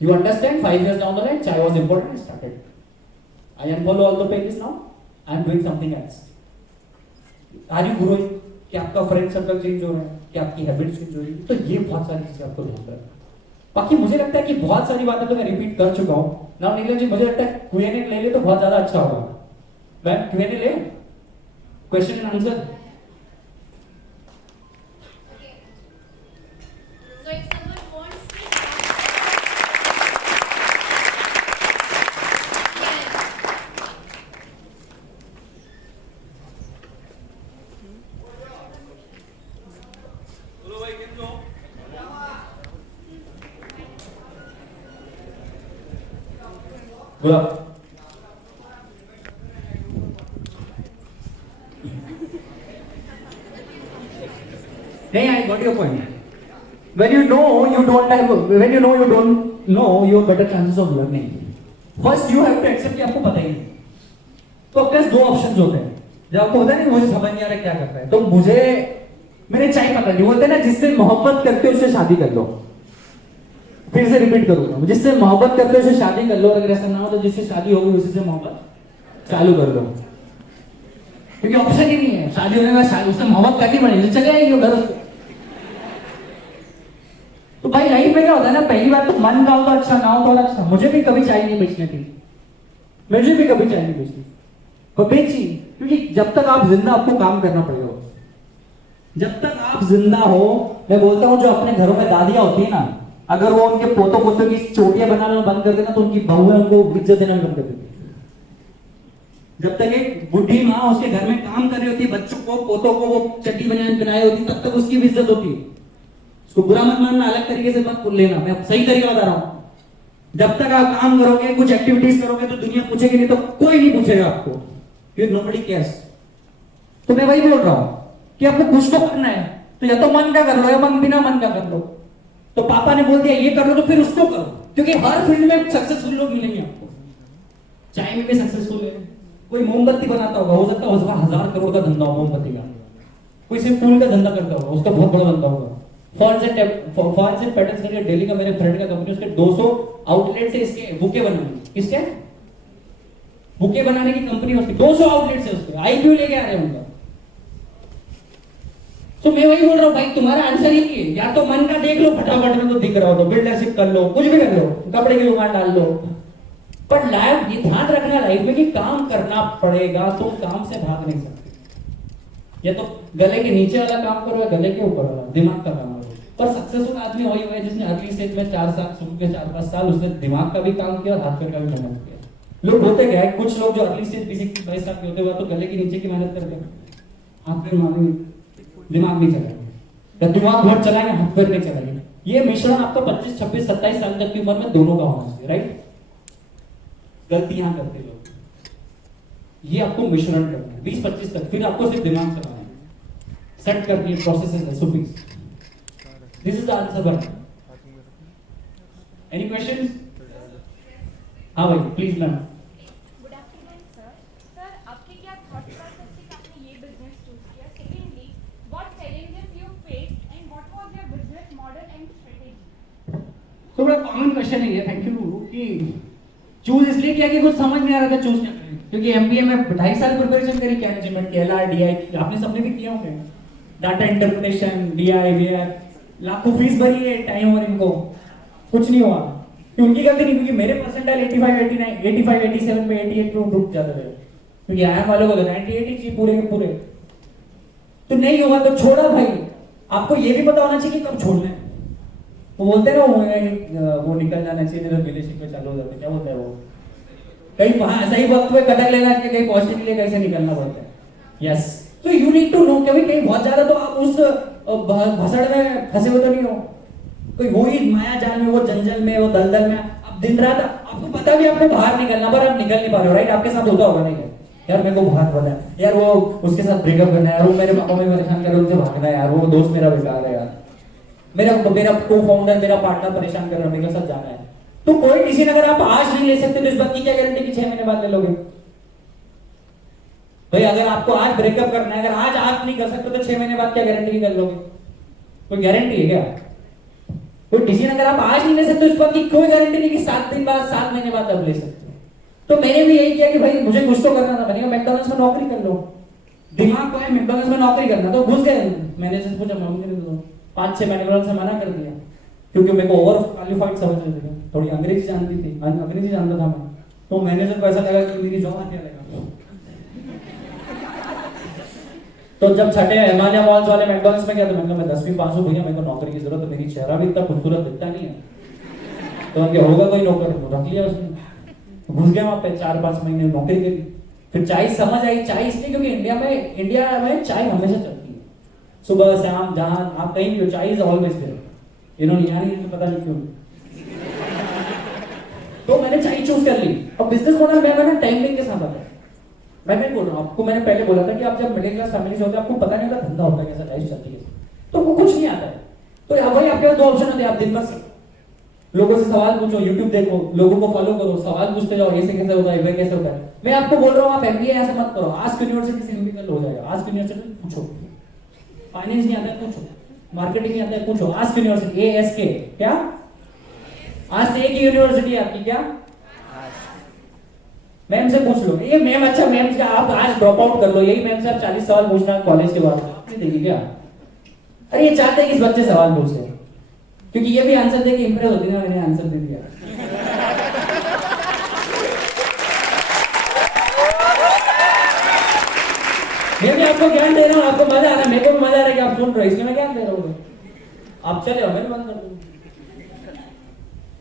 You understand? 5 years down the line, chai was important. I started. I unfollow all the pages now. I am doing something else. Are you growing? कि आपका फ्रेंड सर्कल चेंज हो रहा है, कि आपकी habits change हो रही है, तो ये बहुत सारी चीजें आपको ध्यान रखना. बाकी मुझे लगता है कि बहुत सारी बातें तो मैं रिपीट कर चुका हूँ. नाउ नीलम जी, मुझे लगता है Q&A ले ले तो बहुत ज्यादा अच्छा होगा. मैम Q&A ले, question and answer. So if someone wants to बोला. नहीं, I got your point. When you know you don't know, you have better chances of learning. First you have to accept कि आपको पता ही नहीं. तो आपके पास 2 options होते हैं. जब आपको होता है ना मुझे समझ नहीं आ रहा क्या करना है, तो मैंने चाय पकड़ ली. बोलते हैं ना जिससे मोहब्बत करते हो उससे शादी कर लो. फिर से रिपीट करूंगा, जिससे मोहब्बत करते हो उससे शादी कर लो. अगर ऐसा ना हो तो जिससे शादी होगी उसी से मोहब्बत चालू कर लो, क्योंकि ऑप्शन ही नहीं है. शादी होने के बाद उससे मोहब्बत करनी पड़ेगी, चले आएगी घर. तो भाई लाइफ में क्या होता है ना, पहली बात तो मन का हो तो अच्छा, ना हो तो अच्छा. मुझे भी कभी चाय नहीं बेचनी थी, मुझे भी कभी चाय नहीं बेचनी, पर बेची, क्योंकि जब तक आप जिंदा आपको काम करना पड़ेगा. जब तक आप जिंदा हो, मैं बोलता हूँ जो अपने घरों में दादियां होती है ना, अगर वो उनके पोतों पोतों की चोटियां बनाना बंद कर देना तो उनकी बहुएं उनको इज्जत देना बंद कर देती. जब तक एक बुढ़ी माँ उसके घर में काम कर रही होती है, बच्चों को पोतों को वो चड्डी बनाई होती, तब तक उसकी भी इज्जत होती है. उसको बुरा मत मानना, अलग तरीके से मत लेना, मैं सही तरीका बता रहा हूँ. जब तक आप काम करोगे, कुछ एक्टिविटीज करोगे तो दुनिया पूछेगी नहीं, तो कोई नहीं पूछेगा आपको. Nobody cares. तो मैं वही बोल रहा हूँ कि आपको कुछ तो करना है, तो या तो मन का कर लो या बिना मन का कर लो. तो पापा ने बोल दिया ये कर लो तो फिर उसको करो, क्योंकि हर फील्ड में सक्सेसफुल लोग मिलेंगे आपको. चाय में भी सक्सेसफुल है, कोई मोमबत्ती बनाता होगा, हो सकता है उसका 1000 करोड़ का धंधा हो मोमबत्ती का. कोई सिर्फ फूल का धंधा करता होगा, उसका बहुत बड़ा धंधा होगा. फॉल्स एंड पैटर्न्स करके दिल्ली का मेरे फ्रेंड का कंपनी, उसके 200 आउटलेट से इसके बुके बनाने, किसके बुके बनाने की कंपनी, उसकी 200 आउटलेट से उसके आईपीओ लेके आ रहे हैं उनका. तो मैं वही बोल रहा हूँ भाई, तुम्हारा आंसर ही है, या तो मन का देख लो फटाफट में तो दिख रहा हो तो बिल्डरशिप कर लो, कुछ भी कर लो, कपड़े की दुकान डाल लो. पर लाइफ ये ध्यान रखना लाइफ में कि काम करना पड़ेगा, तुम काम से भाग नहीं सकते. या तो गले के नीचे वाला काम करो या गले के ऊपर वाला, दिमाग का काम करो. पर सक्सेसफुल आदमी वही हुआ जिसने अर्ली स्टेज में 4 साल, शुरू के 4-5 साल उसने दिमाग का भी काम किया और हाथ पैर का भी मेहनत किया. लोग होते क्या है, कुछ लोग जो अर्ली स्टेज 20-22 साल के होते हुए तो गले के नीचे की मेहनत करते हैं, हाथ पैर मारेंगे, दिमाग नहीं चलाएंगे, या दिमाग बहुत चलाएंगे, हाथ पैर नहीं चलाएंगे. ये मिश्रण आपका 25, 26, 27 साल तक की उम्र में दोनों का होना चाहिए, राइट? गलती यहां करते लोग, ये आपको मिश्रण करना है 20-25 तक, फिर आपको सिर्फ दिमाग चलाना है, सेट करनी है processes, SOPs. This is the answer button. Any questions? हाँ भाई please ma'am. Good afternoon sir. Sir आपके क्या थॉट प्रोसेस से आपने ये बिजनेस चूज किया? Secondly, what challenges you faced and what was your business model and strategy? तो बड़ा कॉमन क्वेश्चन है ये, थैंक यू. कि चूज इसलिए किया कि कुछ समझ नहीं आ रहा था चूज क्या करें, क्योंकि एमबीए में 2.5 साल प्रिपरेशन करी, क्या मैनेजमेंट, एलआर, डीआई, आपने सबने भी किया होंगे, डाटा इंटरप्रिटेशन, डीआई, वीआर, लाखों फीस भरी है, टाइम और इनको कुछ नहीं हुआ. कि उनकी गलती नहीं, क्योंकि मेरे परसेंटाइल 85, 89, 85, 87 में 88 पे रुक जाते थे, क्योंकि आईएम वालों को 98 चाहिए पूरे के पूरे। तो नहीं होगा तो छोड़ा भाई। आपको ये भी पता होना चाहिए कि कब छोड़ना है। वो बोलते हैं ना वो निकल जाना चाहिए, तो रिलेशनशिप में चालू हो जाते, क्या बोलते हैं वो, कहीं वहां सही वक्त पे कटक लेना चाहिए, कहीं पहुंचने के लिए कैसे निकलना पड़ता है। यस, तो यू नीड टू नो, कभी कहीं बहुत ज्यादा तो आप उस भसड़ में फंसे हुए तो नहीं हो, कोई वही माया जाल में, वो जंजल में, वो दलदल में आप दिन रात, आपको पता भी आपको बाहर निकलना, पर आप निकल नहीं पा रहे हो, राइट? आपके साथ होता होगा नहीं? यार मेरे को बहुत पता है यार, वो उसके साथ ब्रेकअप करना है यार, वो मेरे पापा में परेशान कर रहे हैं, उनसे भागना है यार, वो दोस्त मेरा बेकार है यार, मेरा को फाउंडर, मेरा पार्टनर परेशान कर रहा है, मेरे साथ जाना है। तो कोई डिसीजन अगर आप आज नहीं ले सकते तो इस बात की क्या गारंटी कि 6 महीने बाद ले लोगे? भाई अगर आपको आज ब्रेकअप करना है, अगर आज आप नहीं कर सकते तो 6 महीने बाद क्या गारंटी की कर लोगे? कोई गारंटी है क्या? कोई डिसीजन अगर आप आज नहीं ले सकते इस बात की कोई गारंटी नहीं कि 7 दिन बाद, 7 महीने बाद आप ले सकते हो। तो मैंने भी यही किया कि भाई मुझे कुछ तो करना था, मैंने मैकडॉनल्ड्स में नौकरी कर लो, दिमाग को है मैकडॉनल्ड्स में नौकरी करना, तो घुस गए। मैनेजर से पूछा मम्मी ने तो 5-6 मैकडॉनल्ड्स से मना कर दिया, क्योंकि मेरे को ओवर क्वालिफाइड समझ रहे थे, थोड़ी अंग्रेजी जानती थी, अंग्रेजी जानता था मैं, तो मैनेजर को ऐसा लगा कि मेरी जॉब आने लगा। तो जब छठे हिमालय मॉल्स वाले मैकडॉनल्ड्स में गया तो मैंने कहा मैं 10वीं पास हूं भैया, मेरे को नौकरी की जरूरत है, मेरी चेहरा भी इतना खूबसूरत दिखता नहीं है, तो उनके होगा कोई नौकर, तो रख लिया उसने। घुस गया वहां पे, 4-5 महीने नौकरी करी। फिर चाय समझ आई, चाय इसलिए क्योंकि इंडिया में चाय हमेशा चलती है, सुबह शाम जहां आप कहीं भी हो, चाय इज ऑलवेज देयर। इन्होंने यहाँ नहीं, पता नहीं क्यों। तो मैंने चाय चूज कर ली। और बिजनेस मॉडल मैंने टाइमिंग के साथ आता है। मैं नहीं बोल रहा हूँ आपको, मैंने पहले बोला था कि आप जब मिडिल क्लास फैमिली से होते हैं आपको पता नहीं होता धंधा होता है कैसा, लाइफ चलती है, तो वो कुछ नहीं आता है। तो यहाँ भाई आपके पास 2 ऑप्शन होते हैं, आप दिन भर लोगों से सवाल पूछो, यूट्यूब देखो, लोगों को फॉलो करो, सवाल पूछते जाओ, ऐसे कैसे होता है, वह कैसे होता है। मैं आपको बोल रहा हूँ आप एमबीए ऐसे मत करो, आस्क यूनिवर्सिटी से एमबीए हो जाएगा। आस्क यूनिवर्सिटी पूछो, फाइनेंस नहीं आता है पूछो, मार्केटिंग नहीं आता है पूछो, आस्क यूनिवर्सिटी, ASK क्या, आज से एक यूनिवर्सिटी है आपकी क्या, मैम से पूछ लो। ये मैम, अच्छा मैम से आप आज ड्रॉप आउट कर लो, यही मैम से आप 40 सवाल पूछना कॉलेज के बाद, आपने देखी क्या? अरे ये चाहते हैं कि इस बच्चे सवाल पूछे, क्योंकि ये भी आंसर दे के इंप्रेस होती है, मैंने आंसर दे दिया। मैं भी आपको ज्ञान दे रहा हूँ, आपको मजा आ रहा है, मेरे को भी मजा आ रहा है कि आप सुन रहे हो, इसलिए मैं ज्ञान दे रहा हूँ। आप चले आओ, मैं बंद कर दूँ।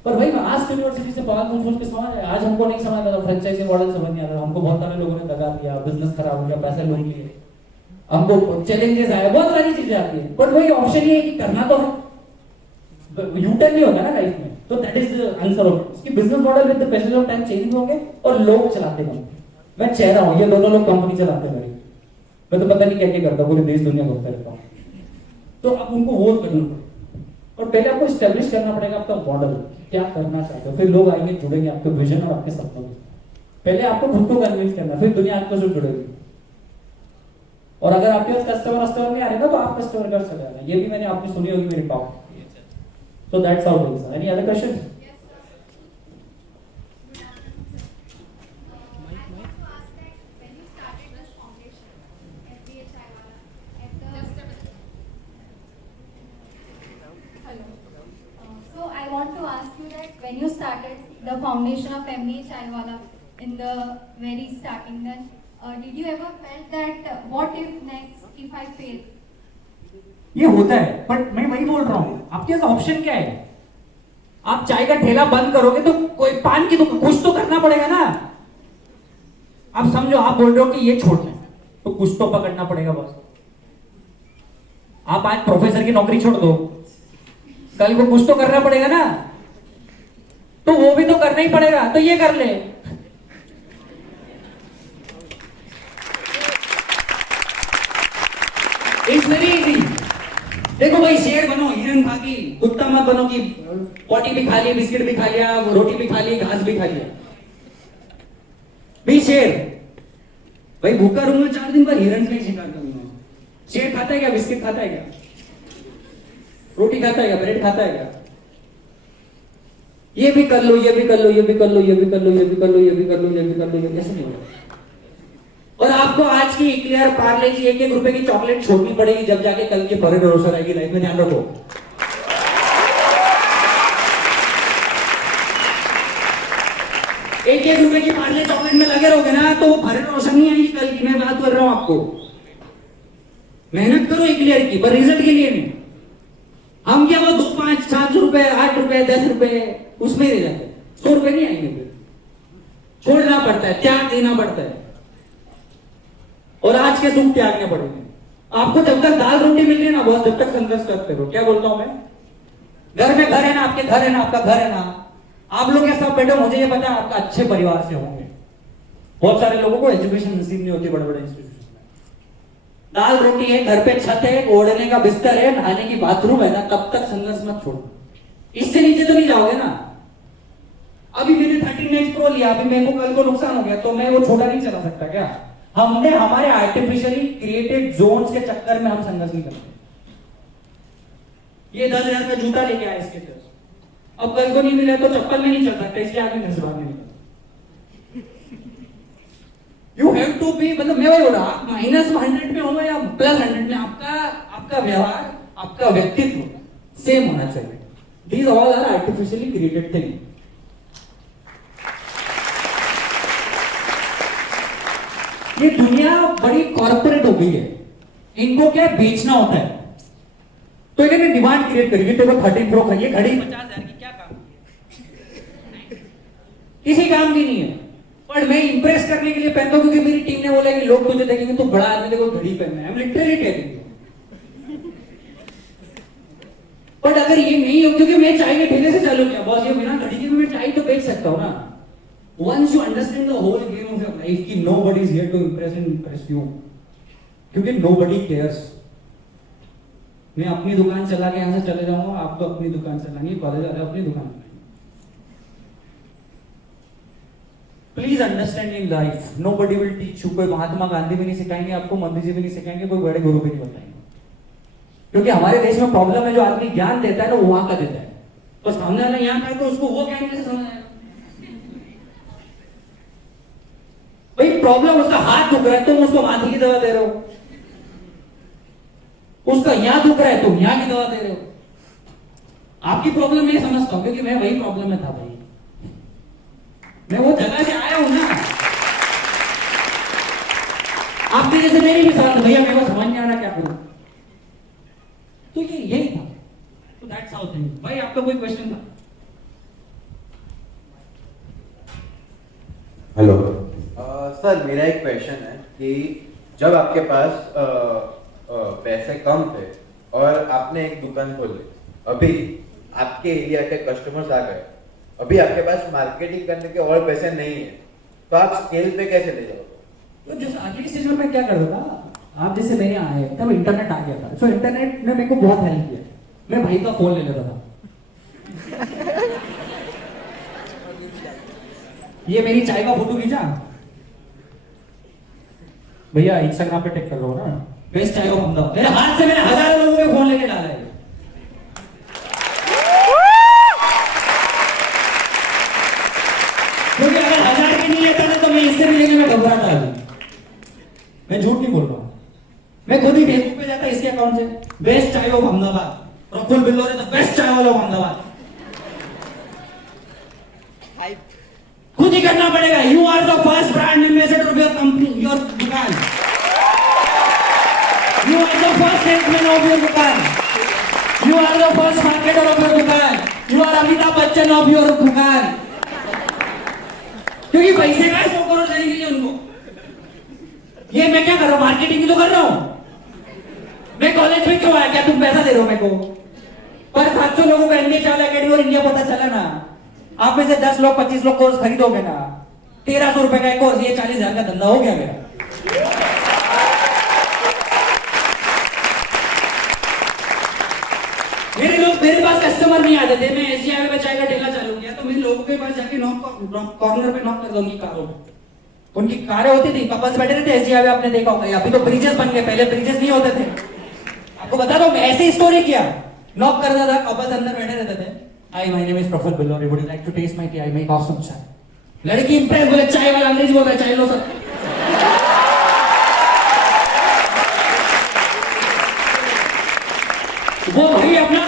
पर भाई आज यूनिवर्सिटी से सवाल पूछ के समझ आया। आज हमको नहीं समझ आता, फ्रेंचाइजी मॉडल समझ नहीं आता, हमको बहुत सारे लोगों ने दगा दिया, बिजनेस खराब हो गया, पैसे लूट लिए, हमको चैलेंजेस आए, बहुत सारी चीजें आती है। बट वही ऑप्शन ये है कि करना तो है, यूटर्न नहीं होगा ना लाइफ में, तो that is the answer of इसकी business model with the passage of time change होंगे और लोग चलाते होंगे। मैं चेहरा हूं, ये दोनों लोग कंपनी चलाते हैं, मैं तो पता नहीं क्या क्या करता, पूरे देश दुनिया घूमता रहता हूं। तो अब उनको वो करना पड़ेगा, और पहले आपको स्टैब्लिश करना पड़ेगा आपका मॉडल, क्या करना चाहते हो, फिर लोग आएंगे जुड़ेंगे आपके विजन और आपके सपनों में। पहले आपको खुद को कन्विंस करना, फिर दुनिया आपको से जुड़ेगी। और अगर आपके पास कस्टमर नहीं आ रहे ना, तो आप कस्टमर कर सकते हैं। ये भी मैंने आपने सुनी होगी मेरी talk. So that's how it is. Any other questions? Yes, sir. Good afternoon, sir. I want to ask that when you started this foundation, FBA Chaiwala, at the... Just a minute. Hello. So I want to ask you that when you started the foundation of MBA Chaiwala in the very starting, then did you ever felt that what if next if I fail? ये होता है, but मैं वही बोल रहा हूँ, आपके पास option क्या है? आप चाय का ठेला बंद करोगे तो कोई पान की दुकान, कुछ तो करना पड़ेगा ना। आप समझो, आप बोल रहे हो कि ये छोड़ना है, तो कुछ तो पकड़ना पड़ेगा बस। आप आज प्रोफेसर की नौकरी छोड़ दो, कल को कुछ तो करना पड़ेगा ना, तो वो भी तो करना ही पड़ेगा, तो ये कर ले। It's very easy. देखो भाई, शेर बनो, हिरन खा की, कुत्ता मत बनो कि पोटी भी खा लिया, बिस्किट भी खा लिया, रोटी भी खा ली, घास भी खा लिया। भी शेर भाई, भूखा रहूंगा 4 दिन पर हिरन का ही शिकार करूंगा। शेर खाता है क्या? बिस्किट खाता है क्या? रोटी खाता है क्या? ब्रेड खाता है क्या? ये भी कर लो, ये भी कर लो, ये भी कर लो, ये भी कर लो, ये भी कर लो, ये भी कर लो, ये भी कर लो, ये कैसे नहीं होगा? और आपको आज की इक्लेयर पार्ले जी 1-1 रुपए की चॉकलेट छोड़नी पड़ेगी, जब जाके कल की फरे रोशन आएगी लाइफ में, ध्यान रखो। एक एक रुपए की पार्ले चॉकलेट में लगे रहोगे ना तो वो भरे रोशन नहीं आएगी कल की, मैं बात कर रहा हूं आपको। मेहनत करो एक क्लियर की, पर रिजल्ट के लिए नहीं। हम क्या वो 2, 5, 7 रुपए, 8 रुपए, 10 रुपए उसमें रह जाते, 100 रुपए नहीं आएंगे। फिर छोड़ना पड़ता है, त्याग देना पड़ता है, और आज के सुख त्यागने पड़ेंगे आपको। जब तक दाल रोटी मिल रही है ना बॉस, जब तक संघर्ष करते रहो। क्या बोलता हूं मैं? घर में घर है ना, आपके घर है ना, आपका घर है ना, आप लोग ये सब बैठो, मुझे ये पता है आपका अच्छे परिवार से होंगे। बहुत सारे लोगों को एजुकेशन नसीब नहीं होती बड़े बड़े इंस्टीट्यूशन में। दाल रोटी है, घर पे छत है, ओढ़ने का बिस्तर है, नहाने की बाथरूम है ना, तब तक संघर्ष मत छोड़ो। इससे नीचे तो नहीं जाओगे ना। अभी मैंने 13 प्रो लिया, अभी मेरे को कल को नुकसान हो गया तो मैं वो छोटा नहीं चला सकता क्या? हमने हमारे आर्टिफिशियली क्रिएटेड जोन्स के चक्कर में हम संघर्ष नहीं करते। ये 10,000 का जूता लेके आया इसके तरफ, अब कल को नहीं मिला तो चप्पल में नहीं चल सकता, इसलिए आदमी घर से बाहर नहीं निकलता। यू हैव टू बी, मतलब मैं वही बोल रहा, -100 में हो या +100 में, आपका व्यवहार, आपका व्यक्तित्व सेम होना चाहिए। These all are artificially created thing. ये दुनिया बड़ी कॉर्पोरेट हो गई है, इनको क्या बेचना होता है, तो इन्होंने डिमांड क्रिएट करी। तो 13 प्रो ये घड़ी 50,000 की, क्या काम की? किसी काम की नहीं है, पर मैं इंप्रेस करने के लिए पहनता हूं क्योंकि मेरी टीम ने बोला कि लोग तुझे देखेंगे तो बड़ा आदमी देखो घड़ी पहनना है। Literally telling you. बट अगर ये नहीं हो, क्योंकि मैं चाय के ठेले से चालू किया बॉस, ये बिना घड़ी के भी मैं चाय तो बेच सकता हूं ना। Once you understand the whole game of your life कि nobody is here to impress you, क्योंकि nobody cares। मैं अपनी दुकान चला के यहाँ से चले जाऊंगा, आप तो अपनी दुकान चलाएंगे, कॉलेज वाले अपनी दुकान चलाएंगे। Please understand in life nobody will teach you। कोई महात्मा गांधी भी नहीं सिखाएंगे आपको, मोदी जी भी नहीं सिखाएंगे, कोई बड़े गुरु भी नहीं बताएंगे। क्योंकि हमारे देश में प्रॉब्लम है, जो आदमी ज्ञान देता है ना वो वहां का देता है, तो सामने वाला यहाँ का है तो उसको वो ज्ञान कैसे समझ आएगा? भाई प्रॉब्लम उसका हाथ दुख रहा है, तुम उसको माथे की दवा दे रहे हो। उसका यहां दुख रहा है, तुम यहां की दवा दे रहे हो। आपकी प्रॉब्लम मैं समझता हूं, क्योंकि मैं वही प्रॉब्लम में था भाई। मैं वो जगह से आया हूं ना। आपके जैसे मेरी भी सवाल, भैया मेरे को समझ नहीं आ रहा क्या करूं, तो ये यही था। तो दैट्स हाउ थिंग। भाई आपका कोई क्वेश्चन था? हेलो सर, मेरा एक क्वेश्चन है कि जब आपके पास पैसे कम थे और आपने एक दुकान खोली, अभी आपके एरिया के कस्टमर्स आ गए, अभी आपके पास मार्केटिंग करने के और पैसे नहीं है, तो आप स्केल पे कैसे ले जाओगे? तो जैसे अगली स्टेज में मैं क्या करता था, आप जैसे मेरे आए तब इंटरनेट आ गया था, तो इंटरनेट ने मेरे को बहुत हेल्प किया। मैं भाई का फोन ले लेता था। ये मेरी चाय का फोटो खींचा भैया, इंस्टाग्राम पे टेक कर रहा हूँ ना, बेस्ट चाय ऑफ अहमदाबाद, मेरे हाथ से मैंने हजारों लोगों के फोन लेके डाला है। क्योंकि अगर 1000 की नहीं लेता ना तो मैं इससे भी लेके मैं घबराता था। मैं झूठ नहीं बोल रहा हूँ, मैं खुद ही फेसबुक पे जाता इसके अकाउंट से, best chai of Ahmedabad, Prafull Billore the best chai wala of Ahmedabad. खुद ही करना पड़ेगा। You are the first brand ambassador of your company, your dukaan. You are the first salesman of your dukaan. You are the first marketer of your dukaan. You are Amitabh Bachchan of your dukaan. क्योंकि पैसे का 100 करोड़ देने के लिए उनको। ये मैं क्या कर रहा हूं, मार्केटिंग ही तो कर रहा हूं। मैं कॉलेज में क्यों आया, क्या तुम पैसा दे रहे हो मेरे को? पर 700 लोगों का एमबीए चावल अकेडमी और इंडिया पता चला ना, आप में से 10 लोग 25 लोग कोर्स खरीदोगे ना, 1300 रुपए का एक कोर्स, ये 40,000 का धंधा हो गया मेरा। मेरे पास कस्टमर नहीं आते थे, मैं एशिया में चाय का ठेला चालू किया तो मेरे लोगों के पास जाके कॉर्नर पे नॉक कर दो उनकी कारों में। उनकी कारें होती थी, कपल्स बैठे रहते एशिया में, आपने देखा होगा। अभी तो ब्रिजेस बन गए, पहले ब्रिजेस नहीं होते थे। आपको बता दो, मैं ऐसे स्टोरी किया, नॉक करता था, कपल्स अंदर बैठे रहते थे। Hi, my name is Prafull Billore, would you like to taste my tea? I make awesome chai. लड़की इंप्रेस, बोले चाय वाला अंग्रेजी बोल रहा है, चाय लो सर। वो भाई अपना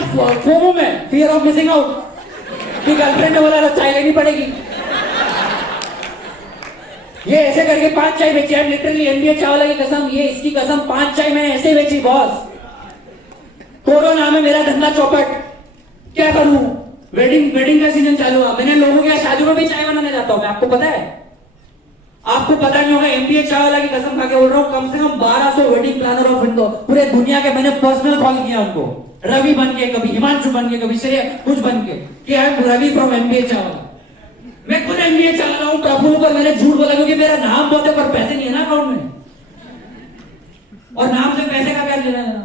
फोमो में, फियर ऑफ मिसिंग आउट, कि गर्लफ्रेंड ने बोला चाय लेनी पड़ेगी। ये ऐसे करके 5 चाय बेची है, लिटरली एमबीए चावला की कसम, ये इसकी कसम 5 चाय मैंने ऐसे बेची बॉस। कोरोना में मेरा धंधा चौपट, क्या करूं? वेडिंग का सीजन चालू हुआ, मैंने लोगों के शादियों में भी चाय बनाने जाता हूं मैं, आपको पता है? आपको पता नहीं होगा, एमबीए चावला की कसम खा के बोल रहा हूं, कम से कम 1200 वेडिंग प्लानर और फिर पूरे दुनिया के मैंने पर्सनल कॉल किया उनको, रवि बन के, कभी हिमांशु बन के, कभी श्रेय कुछ बन के, कि I am Ravi from MBA Chawla. मैं खुद एमबीए चावला हूं, प्रफुल्ल पर मैंने झूठ बोला क्योंकि मेरा नाम बहुत है पर पैसे नहीं है ना अकाउंट में, और नाम से पैसे का क्या लेना देना।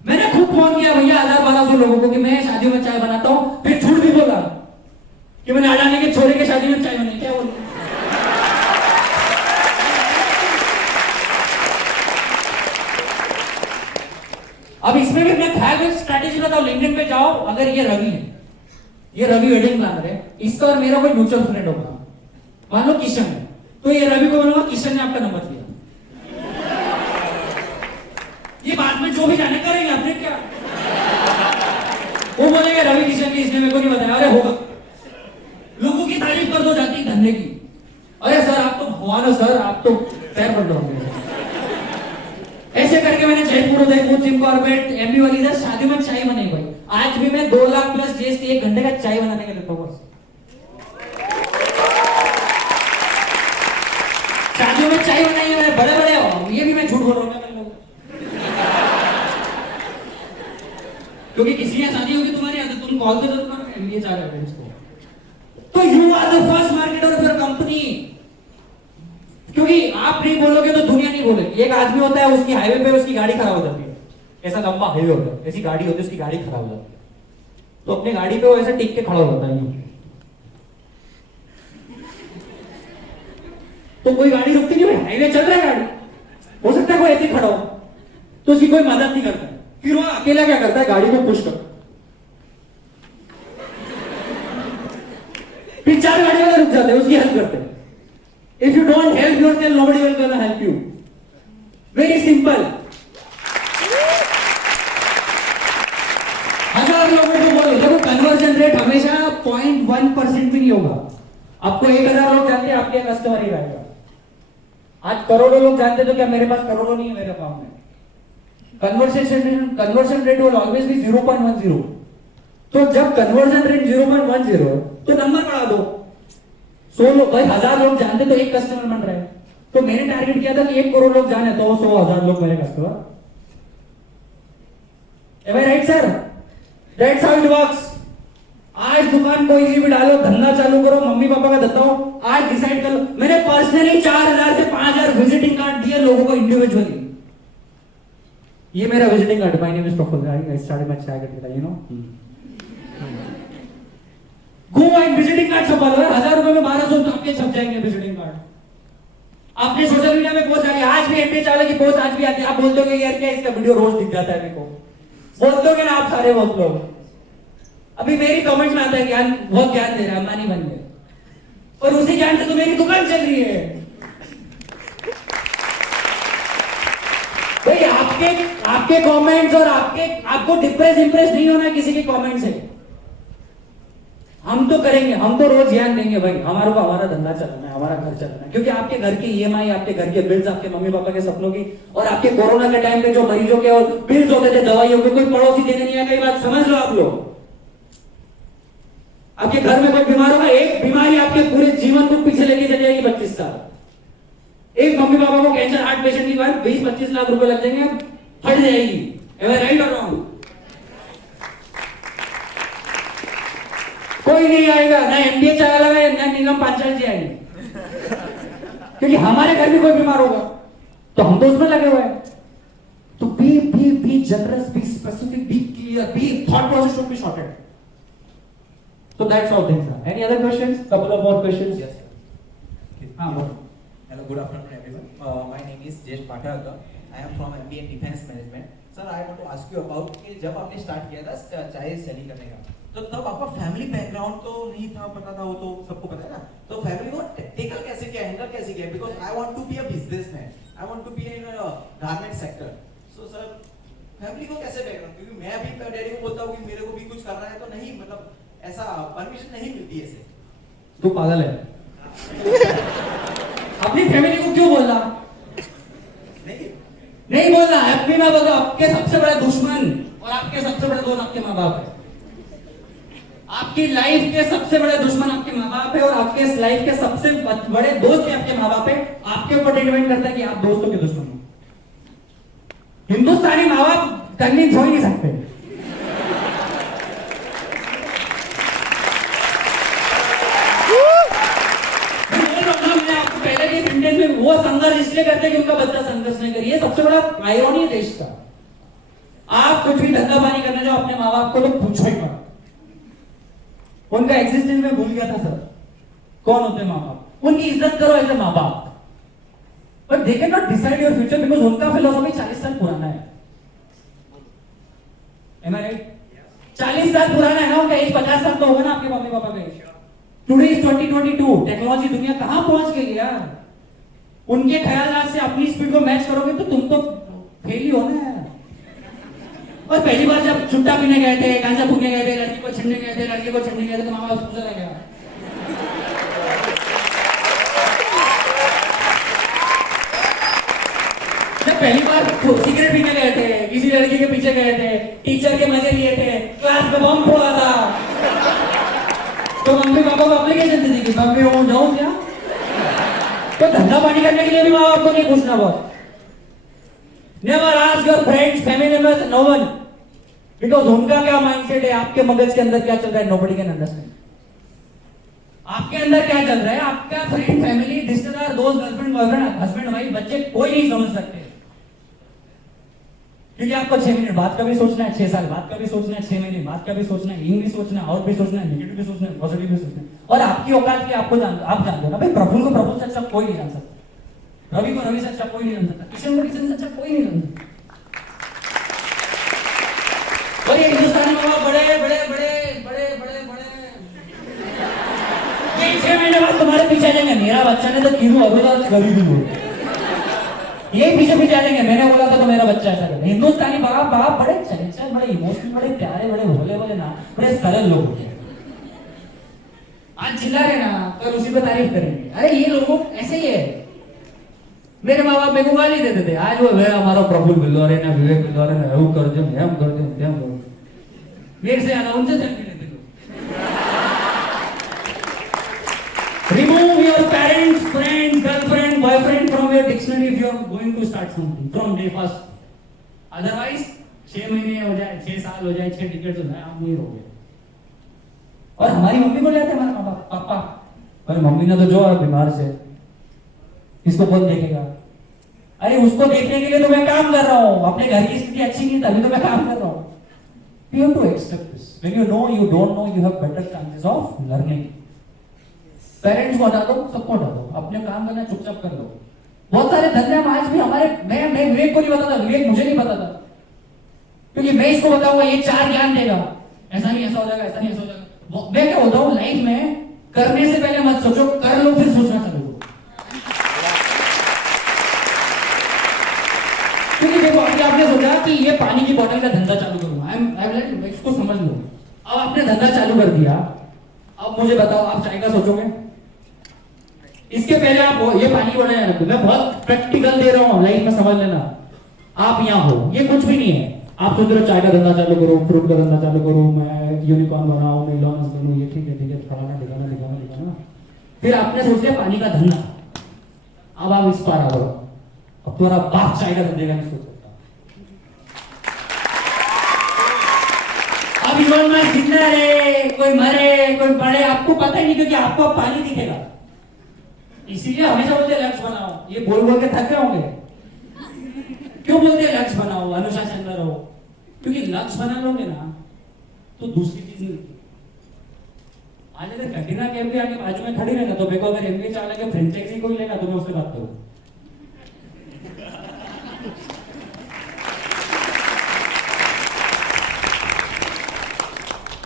मैंने खुद फोन किया भैया 1000-1200 लोगों को कि मैं शादियों में चाय बनाता हूं, फिर झूठ भी बोला कि मैंने अडानी के छोरे के शादी में चाय बनाई, क्या बोलूं? अब इसमें भी मैं ख्याल स्ट्रैटेजी बताऊं, लिंक्डइन पे जाओ, अगर ये रवि है, ये रवि वेडिंग प्लानर है, इसका और मेरा कोई म्यूचुअल फ्रेंड होगा, मान लो किशन है, तो ये रवि को बोलूंगा किशन ने आपका नंबर दिया, ये बाद में जो भी जाने करेंगे आपने क्या, वो बोलेंगे रवि किशन की, इसने मेरे को नहीं बताया, अरे होगा, लोगों की तारीफ कर दो जाती धंधे की, अरे सर आप तो भगवान हो सर, आप तो पैर पड़ रहे हो। ऐसे करके मैंने Jaipur, Udaipur, Jim Corbett, MB वाली इधर शादी में चाय बनाई भाई, आज भी मैं 2 लाख प्लस जीएसटी 1 घंटे का चाय बनाने के लेता हूँ बस। शादियों में चाय बनाई है बड़े बड़े हो, ये भी मैं झूठ बोल रहा हूँ क्योंकि किसी की शादी होगी तुम्हारी, तो तुम कॉल तो जरूर एमबीए चाह रहे हो इसको, तो you are the first marketer of your company, क्योंकि आप नहीं बोलोगे तो दुनिया नहीं बोलेगी। एक आदमी होता है, उसकी हाईवे पे उसकी गाड़ी खराब हो जाती है, ऐसा लंबा हाईवे होता है, ऐसी गाड़ी होती है, उसकी गाड़ी खराब हो जाती है, तो अपनी गाड़ी पे वो ऐसे टिक के खड़ा हो जाता है, तो कोई गाड़ी रुकती नहीं, हाईवे चल रहा है गाड़ी, हो सकता है कोई ऐसे खड़ा हो, तो उसकी कोई मदद नहीं करता, फिर वो अकेला क्या करता है, गाड़ी को पुश करता, फिर 4 गाड़ी वाले रुक जाते हैं, उसकी हेल्प करते हैं। If you don't help yourself, nobody will gonna help you. Very simple. 1000 लोगों को बोलो, देखो कन्वर्जन रेट हमेशा 0.1% भी नहीं होगा। आपको 1000 लोग जानते हैं, आपके कस्टमर ही रहेगा। आज करोड़ों लोग जानते तो क्या मेरे पास करोड़ों नहीं है मेरे अकाउंट में। Conversion rate will always be 0.10. तो जब कन्वर्जन रेट 0.10 तो नंबर बढ़ा दो, 100 लोग भाई, 1000 लोग जानते तो 1 कस्टमर बन रहे हैं, तो मैंने टारगेट किया था कि 1 करोड़ लोग जाने, तो 100,000 लोग मेरे customer. Am I right sir? That's how it works. आज दुकान कोई सी भी डालो, धंधा चालू करो, मम्मी पापा का देता हूं, आज डिसाइड कर लो। मैंने पर्सनली 4000 से 5000 विजिटिंग कार्ड दिए लोगों को इंडिविजुअली। ये मेरा visiting card, my name is Prafull, I started my chai cut, you know. Go and visiting card छपा लो, 1000 रुपए में 1200 तो आपके छप जाएंगे विजिटिंग कार्ड। आपने सोशल मीडिया में पोस्ट आई, आज भी एमबीए चावला की पोस्ट आज भी आती है, आप बोलते हो यार क्या इसका वीडियो रोज दिख जाता है मेरे को, बोलते हो ना आप सारे बहुत लोग। अभी मेरी कमेंट्स में आता है ज्ञान, बहुत ज्ञान दे रहा है, अंबानी बन गए, और उसी ज्ञान से तो मेरी दुकान चल रही है भाई। आपके कमेंट्स और आपको डिप्रेस इंप्रेस नहीं होना है किसी के कमेंट से। हम तो करेंगे, हम तो रोज ज्ञान देंगे भाई, हमारे को हमारा धंधा चलाना है, हमारा घर चलाना है, क्योंकि आपके घर की ईएमआई, आपके घर के बिल्स, आपके मम्मी पापा के सपनों की, और आपके कोरोना के टाइम पे जो मरीजों के और बिल्स होते थे दवाइयों के, कोई पड़ोसी देने नहीं आएगा। ये बात समझ लो आप लोग। आपके घर में कोई बीमार होगा, एक बीमारी आपके पूरे जीवन को पीछे लेके चली जाएगी 25 साल। एक मम्मी पापा को कैंसर हार्ट पेशेंट की बात 20-25 लाख रुपए लग जाएंगे, फट जाएगी। एम आई राइट और रॉन्ग? कोई नहीं आएगा, ना एमबीए चावला है, ना निगम पांचाल जी आएंगे, क्योंकि हमारे घर में कोई बीमार होगा तो हम तो उसमें लगे हुए हैं। तो be generous, be specific, be clear, be thought process should be shorted. So that's how things are. Any other questions? Couple of more questions. Yes, sir. हाँ, Hello, good afternoon, everyone. My name is Jesh Pathakar. I am from MBA in Defense Management. Sir, I want to ask you about कि जब आपने start किया था चाय selling करने का, तो तब आपका फैमिली बैकग्राउंड तो नहीं था, पता था, वो तो सबको पता है ना, तो फैमिली को टेकल कैसे किया, हैंडल कैसे किया? Because I want to be a businessman, I want to be in garment sector. So sir family को कैसे बैकग्राउंड, क्योंकि मैं भी डैडी को बोलता हूँ कि मेरे को भी कुछ करना है, तो नहीं, मतलब ऐसा परमिशन नहीं मिलती ऐसे। तू पागल है। अपनी फैमिली को क्यों बोल रहा? नहीं बोल रहा है। अपनी मैं बोल रहा हूं, आपके सबसे बड़ा दुश्मन और आपके सबसे बड़े दोस्त आपके माँ बाप है। आपकी लाइफ के सबसे बड़े दुश्मन आपके माँ बाप है और आपके लाइफ के सबसे बड़े दोस्त भी आपके माँ बाप है। आपके ऊपर डिपेंड करता है कि आप दोस्तों के दुश्मन हो। हिंदुस्तानी माँ बाप कन्विंस हो ही नहीं सकते। मैं आपको पहले के सेंटेंस में वो संघर्ष इसलिए करते हैं कि उनका बच्चा संघर्ष नहीं करे। ये सबसे बड़ा आयरनी है देश का। आप कुछ भी धंधा पानी करने जाओ अपने माँ बाप को तो पूछो ही मत। उनका एग्जिस्टेंस में भूल गया था सर, कौन होते माँ बाप। उनकी इज्जत करो एज ए माँ बाप, but they can not decide your future because उनका फिलोसॉफी 40 साल पुराना है। Am I right? 40 साल पुराना है ना उनका एज। 50 साल तो होगा ना आपके मम्मी पापा का एज। Today is 2022। टेक्नोलॉजी दुनिया कहां पहुंच गई यार। उनके ख्याल से अपनी स्पीड को मैच करोगे तो तुम तो फेल ही हो ना यार। और पहली बार जब चुट्टा पीने गए थे, गांजा फूकने गए थे, लड़की को छेड़ने गए थे, लड़के को छेड़ने गए थे, तो मामा बाप पूछा गया जब पहली बार सिगरेट पीने गए थे, किसी लड़की के पीछे गए थे, टीचर के मजे लिए थे, क्लास में बम फोड़ा था, तो मम्मी पापा को एप्लीकेशन दी थी मम्मी वो जाऊं क्या? तो धंधा पानी करने के लिए भी माँ बाप को नहीं पूछना। बहुत never ask your friends, family members, no one, because उनका क्या माइंडसेट है, आपके मगज के अंदर क्या चल रहा है, नोबडी कैन अंडरस्टैंड। आपके अंदर क्या चल रहा है, आपका फ्रेंड, फैमिली, रिश्तेदार, दोस्त, गर्लफ्रेंड, बॉयफ्रेंड, हस्बैंड, वाइफ, बच्चे, कोई नहीं समझ सकते। क्योंकि आपको 6 मिनट बाद का भी सोचना है, 6 साल बाद का भी सोचना है, 6 महीने बाद का भी सोचना है, इन भी सोचना है, और भी सोचना है, नेगेटिव भी सोचना है, पॉजिटिव भी सोचना है। और आपकी औकात की आपको आप जानते हो ना भाई, प्रफुल्ल को प्रफुल्ल से अच्छा कोई नहीं जान सकता, रवि को रवि से अच्छा कोई नहीं जान सकता, किशन को किशन से अच्छा कोई नहीं जान सकता। और ये हिंदुस्तानी बाबा बड़े बड़े बड़े बड़े बड़े बड़े 6 महीने बाद तुम्हारे पीछे आ जाएंगे, मेरा बच्चा ने तो कीरू अभी कभी भी बोल, ये पीछे पीछे आ जाएंगे, मैंने बोला था तो मेरा बच्चा ऐसा करे। हिंदुस्तानी बाप बड़े चंचल, बड़े इमोशनल, बड़े प्यारे, बड़े भोले भोले ना, बड़े सरल लोग होते हैं। आज चिल्ला रहे ना, कल उसी पे तारीफ करेंगे, अरे ये लोग ऐसे ही है। मेरे माँ बाप मेरे को गाली देते थे, आज वो हमारा प्रफुल्ल बिल्लोरे ना, विवेक बिल्लोरे ना, वो कर दो, हम कर दो, हम कर। मेरे से ज्यादा उनसे सेल्फी लेते लोग। Remove your parents, friends, girlfriend, boyfriend from your dictionary if you are going to start something from day first. Otherwise, 6 महीने हो जाए, 6 साल हो जाए, 6 टिकट हो जाए, आप नहीं रहोगे। और हमारी मम्मी को लेते हमारे पापा, पापा, अरे मम्मी ने तो जो बीमार से, इसको कौन देखेगा? अरे उसको देखने के लिए तो मैं काम कर रहा हूँ, अपने घर की स्थिति अच्छी नहीं तभी तो मैं काम कर रहा हूँ। You have to accept this. When you know, you don't know, you have better chances of learning. Parents को हटा दो, सबको हटा दो, अपने काम करना चुपचाप कर लो। बहुत सारे धंधे हम आज भी हमारे, मैं विवेक को नहीं बताता, विवेक मुझे नहीं बताता, क्योंकि मैं इसको बताऊंगा ये 4 ज्ञान देगा, ऐसा नहीं ऐसा हो जाएगा, ऐसा नहीं ऐसा हो जाएगा। मैं क्या होता हूँ लाइफ में, करने से पहले मत सोचो, कर लो फिर सोचना चालू करो। क्योंकि देखो अभी आपने सोचा कि ये पानी की बोतल का धंधा चालू करूंगा, इसको समझ लो। अब आपने धंधा चालू कर दिया, अब मुझे बताओ आप चाय का सोचोगे? इसके पहले आप ये पानी बनाया ना, मैं बहुत प्रैक्टिकल दे रहा हूँ, लाइफ में समझ लेना। आप यहाँ हो, ये कुछ भी नहीं है, आप सोच रहे हो चाय का धंधा चालू करो, फ्रूट का धंधा चालू करो, मैं यूनिकॉर्न बनाऊं, मैं इलॉन मस्क बनूं, ये ठीक है, फलाना दिखाना। फिर आपने सोच लिया पानी का धंधा, अब आप इस पार आओ, अब तुम्हारा बाप चाय का धंधे का नहीं सोच सकता। अब इलॉन मस्क जितना रहे, कोई मरे, कोई पड़े, आपको पता ही नहीं, क्योंकि आपको अब पानी दिखेगा। इसीलिए हमेशा बोलते लक्ष्य बनाओ, ये बोल बोल के थक गए होंगे। क्यों बोलते हैं लक्ष्य बनाओ, अनुशासन में रहो? क्योंकि लक्ष्य बना लोगे ना तो दूसरी चीज नहीं होती। आज अगर कटरीना कैफ के आगे बाजू में खड़ी रहना, तो मेरे को अगर एमबीए चाला के फ्रेंचाइजी कोई लेगा तो मैं उससे बात करूँ।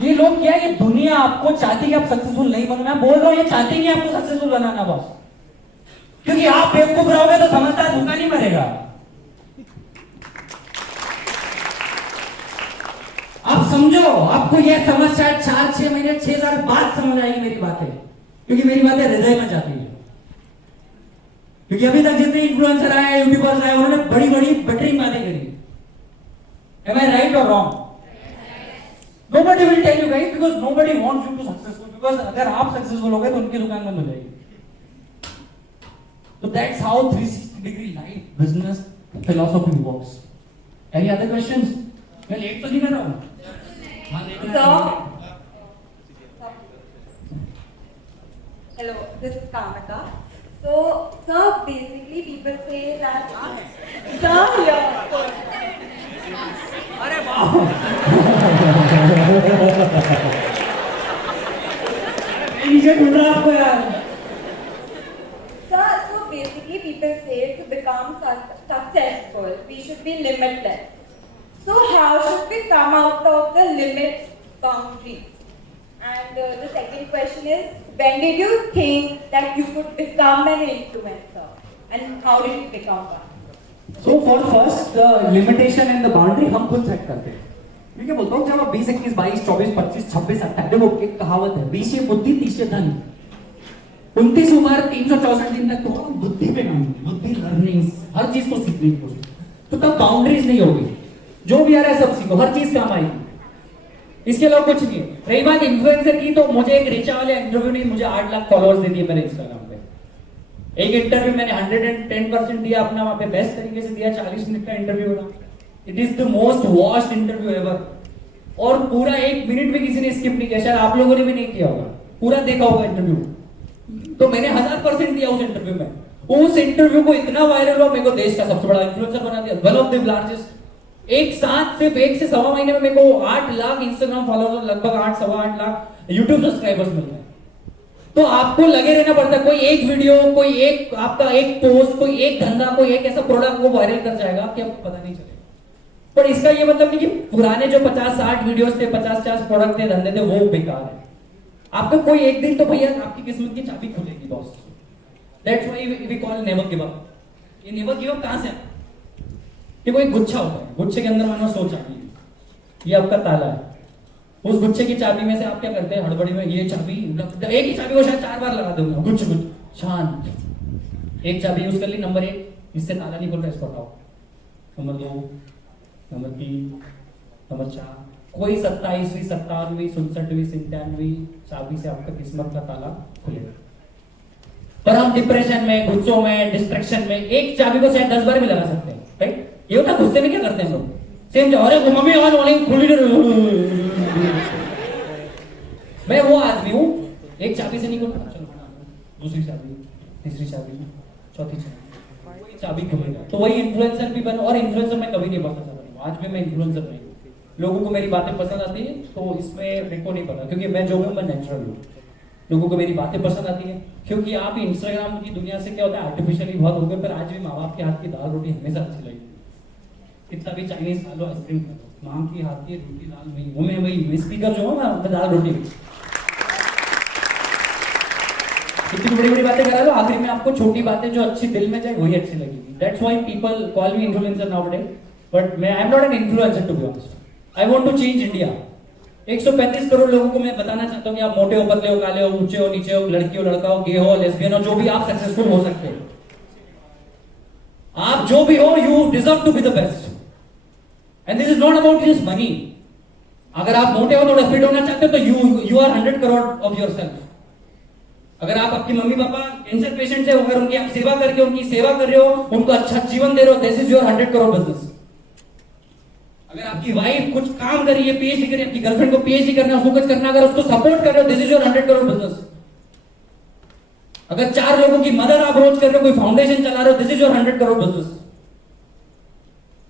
ये लोग क्या, ये दुनिया आपको चाहती कि आप सक्सेसफुल नहीं बनो। मैं बोल रहा हूं ये चाहती नहीं आपको सक्सेसफुल बनाना बॉस, क्योंकि आप बेवकूफ रहोगे तो समझदार भूखा नहीं मरेगा। आप समझो, आपको यह समझ शायद 4-6 महीने 6 साल बाद समझ आएगी मेरी बातें, क्योंकि मेरी बातें हृदय में जाती है। क्योंकि अभी तक जितने इन्फ्लुएंसर आए, यूट्यूबर्स आए, उन्होंने बड़ी बड़ी बेटरिंग बातें करी। Am I right or wrong? Nobody will tell you guys because nobody wants you to successful, because अगर आप सक्सेसफुल हो गए तो उनकी दुकान बंद हो जाएगी। So that's how 360-degree life, business, philosophy works. Any other questions? मैं लेट तो नहीं कर रहा हूँ? हाँ, लेट कर रहा हूँ। Hello, this is Kamika. So, sir, basically people say that. Sir, yeah. अरे वाह! नीचे ढूंढ रहा आपको यार। Sir, so basically people say to become successful, we should be limitless. So how should we come out of the limit boundaries? And the second question is, when did you think that you could become an influencer? And how did you become one? So for first the limitation and the boundary हम खुद set करते हैं। मैं क्या बोलता हूँ, जब आप 20, 21, 22, 24, 25, 26, 28, देखो एक कहावत है, 20 ये बुद्धि, 30 ये धन, 29 उम्र, 364 दिन तक तो हम बुद्धि पे काम, बुद्धि लर्निंग, हर चीज को सीखने की कोशिश, तो तब बाउंड्रीज नहीं होगी। जो भी आ रहा है सब सीखो, हर चीज काम आएगी। इसके अलावा कुछ नहीं है। रही बात इन्फ्लुएंसर की, तो मुझे एक रिचा वाले इंटरव्यू ने मुझे 8 लाख फॉलोअर्स दे दिए मेरे इंस्टाग्राम पे। एक इंटरव्यू मैंने 110% दिया अपना, वहां पे बेस्ट तरीके से दिया, 40 मिनट का इंटरव्यू बना। It is the most watched interview ever, और पूरा 1 मिनट भी किसी ने स्किप नहीं किया, शायद आप लोगों ने भी नहीं किया होगा, पूरा देखा होगा इंटरव्यू। तो मैंने 1000% दिया उस इंटरव्यू में। उस इंटरव्यू को इतना वायरल हुआ, मेरे को देश का सबसे बड़ा इन्फ्लुएंसर बना दिया, वन ऑफ द लार्जेस्ट। एक साथ सिर्फ 1 से सवा महीने में मेरे को 8 लाख इंस्टाग्राम फॉलोअर्स और लगभग 8 सवा 8 लाख यूट्यूब सब्सक्राइबर्स मिल गए। तो आपको लगे रहना पड़ता है, कोई एक वीडियो, कोई एक आपका एक पोस्ट, कोई एक धंधा, कोई एक ऐसा प्रोडक्ट वो वायरल कर जाएगा कि आपको पता नहीं चलेगा। पर इसका ये मतलब नहीं कि पुराने जो 50-60 वीडियोस थे, 50-50 प्रोडक्ट थे, धंधे थे, वो बेकार है। आपका कोई एक दिन तो भैया आपकी किस्मत की चाबी खुलेगी boss. That's why we call never give up. ये नेवर गिव अप कहां से आता है? ये कोई गुच्छा होता है, गुच्छे के अंदर मानो 100 चाबी है, ये आपका ताला है। उस गुच्छे की चाबी में से आप क्या करते हैं, हड़बड़ी में ये चाबी, एक ही चाबी को शायद 4 बार लगा दोगे, गुच्छ गुच्छ शांत। एक चाबी यूज कर ली, नंबर 1, इससे ताला नहीं खुल रहा, इसको हटाओ। नंबर 2, नंबर 3, नंबर 4, कोई 27वीं, 57वीं, 67वीं, 97वीं चाबी से आपका किस्मत का ताला खुलेगा। पर हम डिप्रेशन में, गुस्सों में, डिस्ट्रैक्शन में एक चाबी को शायद 10 बार भी लगा सकते हैं, राइट? ये होता गुस्से में क्या करते हैं लोग, सेम अरे मम्मी आज वाली खुली, मैं वो आदमी हूँ, एक चाबी से नहीं खुलता, चलो दूसरी चाबी, तीसरी चाबी, चौथी चाबी, कोई चाबी खुलेगा। तो वही इन्फ्लुएंसर भी बन, और इन्फ्लुएंसर मैं कभी नहीं बनना चाहता, आज भी मैं इन्फ्लुएंसर नहीं हूँ। लोगों को मेरी बातें पसंद आती है, तो इसमें मेरे को नहीं पता, क्योंकि मैं जो हूँ मैं नेचुरल हूँ। लोगों को मेरी बातें पसंद आती है, क्योंकि आप इंस्टाग्राम की दुनिया से क्या होता है, आर्टिफिशियली बहुत हो गए, पर आज भी माँ बाप के हाथ की दाल रोटी हमेशा अच्छी लगेगी। कितना भी चाइनीज खा लो, आइसक्रीम खा लो, माँ की हाथ की रोटी दाल वही, वो मैं वही स्पीकर जो हूँ मैं दाल रोटी। इतनी बड़ी बड़ी बातें करा लो, आखिर में आपको छोटी बातें जो अच्छी दिल में जाए वही अच्छी लगेगी। That's why people call me influencer nowadays, but मैं I am not an influencer to be honest. I want to change India. 135 crore लोगों को मैं बताना चाहता हूँ कि आप मोटे हो, पतले हो, काले हो, ऊंचे हो, नीचे हो, लड़की हो, लड़का हो, गे हो, लेस्बियन हो, जो भी आप सक्सेसफुल हो सकते हो। आप जो भी हो, you deserve to be the best, and this is not about just money. अगर आप मोटे हो, थोड़ा फिट होना चाहते हो, तो you are 100 crore of yourself. अगर आप आपकी मम्मी पापा कैंसर पेशेंट है, अगर उनकी आप सेवा करके उनकी सेवा कर रहे हो, उनको अच्छा जीवन दे रहे हो, this is your 100 crore business. अगर आपकी वाइफ कुछ काम कर रही है, पीएचडी कर रही है, आपकी गर्लफ्रेंड को पीएचडी करना है, उसको कुछ करना, अगर उसको सपोर्ट कर रहे हो, this is your 100 crore business. अगर 4 लोगों की मदद आप रोज कर रहे हो, कोई फाउंडेशन चला रहे हो, this is your 100 crore business.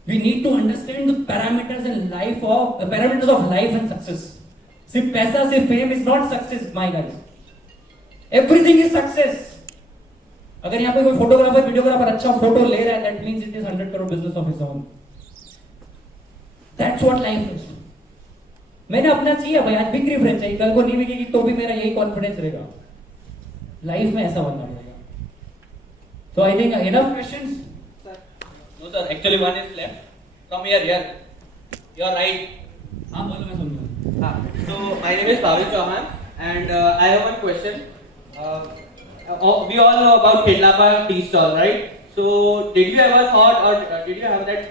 We need to understand the parameters of life and success. सिर्फ पैसा, सिर्फ fame is not success, my guys. Everything is success. अगर यहाँ पे कोई फोटोग्राफर, वीडियोग्राफर अच्छा फोटो ले रहा है, that means it is 100 crore business of his own. That's what life is. मैंने अपना चाहिए भाई, आज बिक्री फ्रेंच चाहिए, कल को नहीं बिकेगी तो भी मेरा यही कॉन्फिडेंस रहेगा। लाइफ में ऐसा बनना पड़ेगा। So I think enough questions. No sir, actually one is left. Come here. You are right. हाँ बोलो, मैं सुन रहा हूँ। So my name is Bhavin Chauhan and I have one question. we all know about Kedlapa tea stall, right? So did you ever thought or did you have that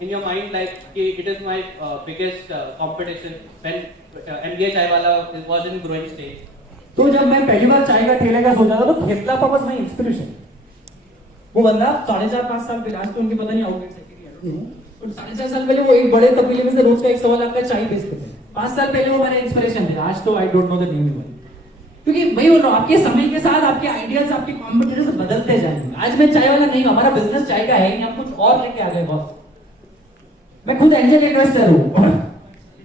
in your mind like it is my biggest competition when MBA Chai Wala was in growing stage? तो जब मैं पहली बार चाय का ठेले का सोचा था तो खेतला पापस में इंस्पिरेशन। वो बंदा 4.5-5 साल पहले, आज तो उनकी पता नहीं आउटलेट है कि 4.5 साल पहले वो एक बड़े तपेले में से रोज का 1 लाख का चाय बेचते थे। 5 साल पहले वो मेरा इंस्पिरेशन थे। आज तो आई don't know the name even, क्योंकि वही बोल रहा हूँ, आपके समय के साथ आपके आइडियाज, आपके कॉम्पिटिटर्स बदलते जाएंगे। आज मैं चाय वाला नहीं हूँ, हमारा बिजनेस चाय का है नहीं, हम कुछ और लेके आ गए बॉस। मैं खुद एंजल इन्वेस्टर हूँ,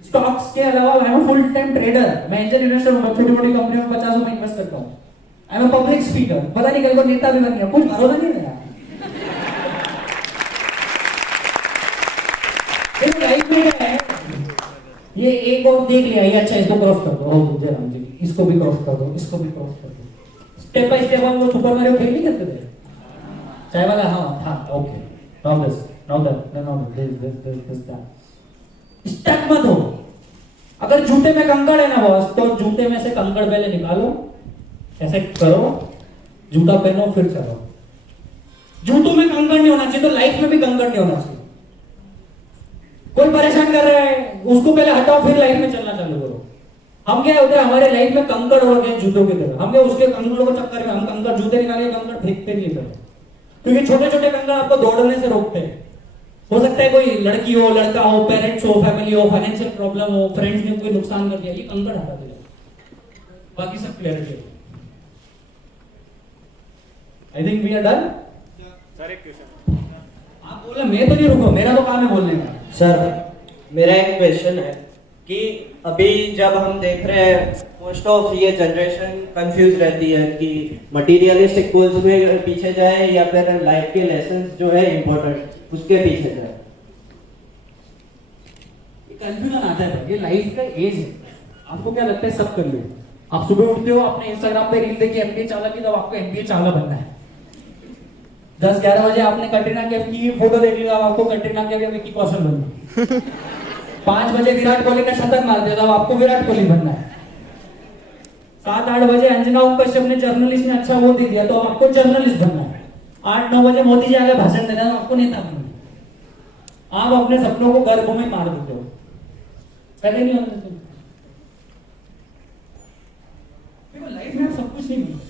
स्टॉक्स के अलावा मैं हूँ फुल टाइम ट्रेडर। मैं एंजल इन्वेस्टर हूँ, छोटी मोटी कंपनी में 50 रुपए इन्वेस्ट करता हूँ। आई एम पब्लिक स्पीकर, पता नहीं कल को नेता भी बन गया, कुछ भरोसा नहीं है। लाइफ में है ये, एक और देख लिया ये अच्छा, इसको क्रॉस कर दो, जय राम जी, इसको भी क्रॉस कर दो, इसको भी क्रॉस कर दो। स्टेप बाय स्टेप हम वो सुपर मारियो खेल नहीं करते थे चाय वाला। हाँ okay, now this, now that, now this that. Stuck मत हो। अगर जूते में कंकड़ है ना बॉस, तो जूते में से कंकड़ पहले निकालो, ऐसे करो, जूता पहनो, फिर चलो। जूतों में कंकड़ नहीं होना चाहिए, तो लाइफ में भी कंकड़ नहीं होना चाहिए। कोई परेशान कर रहा है, उसको पहले हटाओ, फिर लाइफ में चलना चालू करो। हम क्या होते हैं, हमारे लाइफ में कंकड़ हो गए जूतों की तरह, हमने उसके कंकड़ों को चक्कर में हम कंकड़ जूते निकाले, कंकड़ फेंकते नहीं थे, क्योंकि छोटे छोटे कंकड़ आपको दौड़ने से रोकते हैं। हो सकता है कोई लड़की हो, लड़का हो, पेरेंट्स हो, फैमिली हो, फाइनेंशियल प्रॉब्लम हो, फ्रेंड्स ने कोई नुकसान कर दिया, ये कंकड़ हटा देगा, बाकी सब clarity. I think we are done. Sir एक क्वेश्चन आप बोले, मैं तो नहीं रुको, मेरा तो काम है बोलने का। सर मेरा एक क्वेश्चन है कि अभी जब हम देख रहे हैं मोस्ट ऑफ ये जनरेशन कंफ्यूज रहती है कि मटेरियलिस्टिक गोल्स में पीछे जाए या फिर लाइफ के लेसन्स जो है इम्पोर्टेंट उसके पीछे जाए। कंफ्यूजन आता है, ये लाइफ का एज है। आपको क्या लगता है सब कर लो। आप सुबह उठते हो, अपने इंस्टाग्राम पे रील देखिए एमबीए चाला की, तब आपको एमबीए चाला बनना है। 10-11 बजे आपने कटरीना कैफ की फोटो देख लिया, आपको कटरीना कैफ या विक्की कौशल बनना है। 5 बजे विराट कोहली ने शतक मार दिया, तब आपको विराट कोहली बनना है। 7-8 बजे अंजना ओम कश्यप ने जर्नलिस्ट में अच्छा वो दे दिया, तो आपको जर्नलिस्ट बनना है। 8-9 बजे मोदी जी आगे भाषण देना है, आपको नेता बनना है। आप अपने सपनों को गर्भ में मार देते हो, पहले नहीं होता। देखो लाइफ में सब कुछ नहीं मिलता,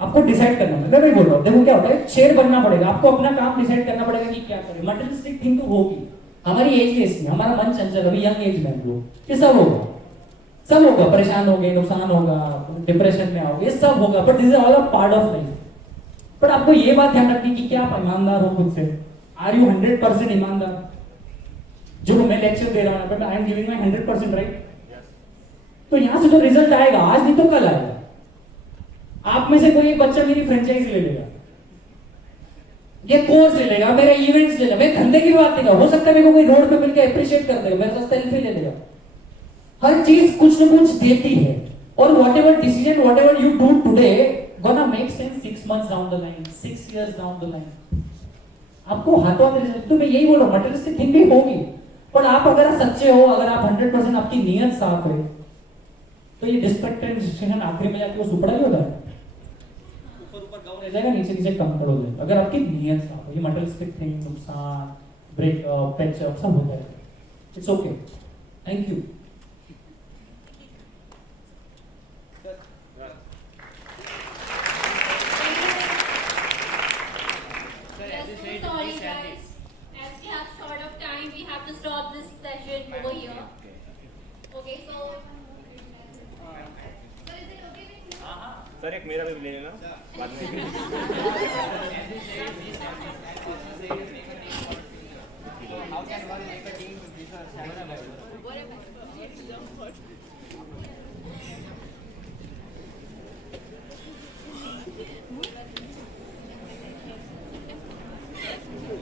आपको डिसाइड करना है। मैं नहीं बोल रहा हूँ, देखो क्या होता है, शेर बनना पड़ेगा, आपको अपना काम डिसाइड करना पड़ेगा कि क्या करें। मटेरियलिस्टिक थिंग तो होगी, हमारी एज की ऐसी, हमारा मन चंचल, अभी यंग एज में हम लोग, ये सब होगा, सब होगा, परेशान होंगे, नुकसान होगा, डिप्रेशन में आओगे, ये सब होगा, but this is all a part of life. But आपको ये बात ध्यान रखनी कि क्या आप ईमानदार हो खुद से। आर यू 100% ईमानदार? जो मैं लेक्चर दे रहा हूँ, but I am giving my 100%, right? तो यहां से जो रिजल्ट आएगा, आज नहीं तो कल आएगा। आप में से कोई एक बच्चा मेरी फ्रेंचाइजी ले लेगा, ये कोर्स ले लेगा, मेरा इवेंट्स ले लेगा, मैं धंधे की बात नहीं कर, हो सकता है मेरे को कोई रोड पे मिलकर अप्रिशिएट कर देगा, मेरे साथ सेल्फी ले लेगा। हर चीज कुछ न कुछ देती है, और whatever decision, whatever you do today gonna make sense 6 months down the line, 6 years down the line. आपको हाथों हाथ रिजल्ट, तो मैं यही बोल रहा हूँ, मटेरियलिस्टिक थिंग भी होगी, पर आप अगर सच्चे हो, अगर आप 100% आपकी नीयत साफ है, तो ये डिस्ट्रैक्टेड डिसीजन आखिरी में जाके वो सुपड़ा ही होता है, ऊपर गाउन रह जाएगा, नीचे नीचे कंकड़ हो जाएगा। अगर आपकी नीयत साफ है, ये मटेरियलिस्टिक थिंग, नुकसान, ब्रेकअप, पैचअप सब होता है, it's okay. Thank you. Sorry guys, as we have short of time, we have to stop this session over here. Okay, so is it okay with you? Sir एक मेरा भी ले लेना बाद में। How can one make a team to be successful?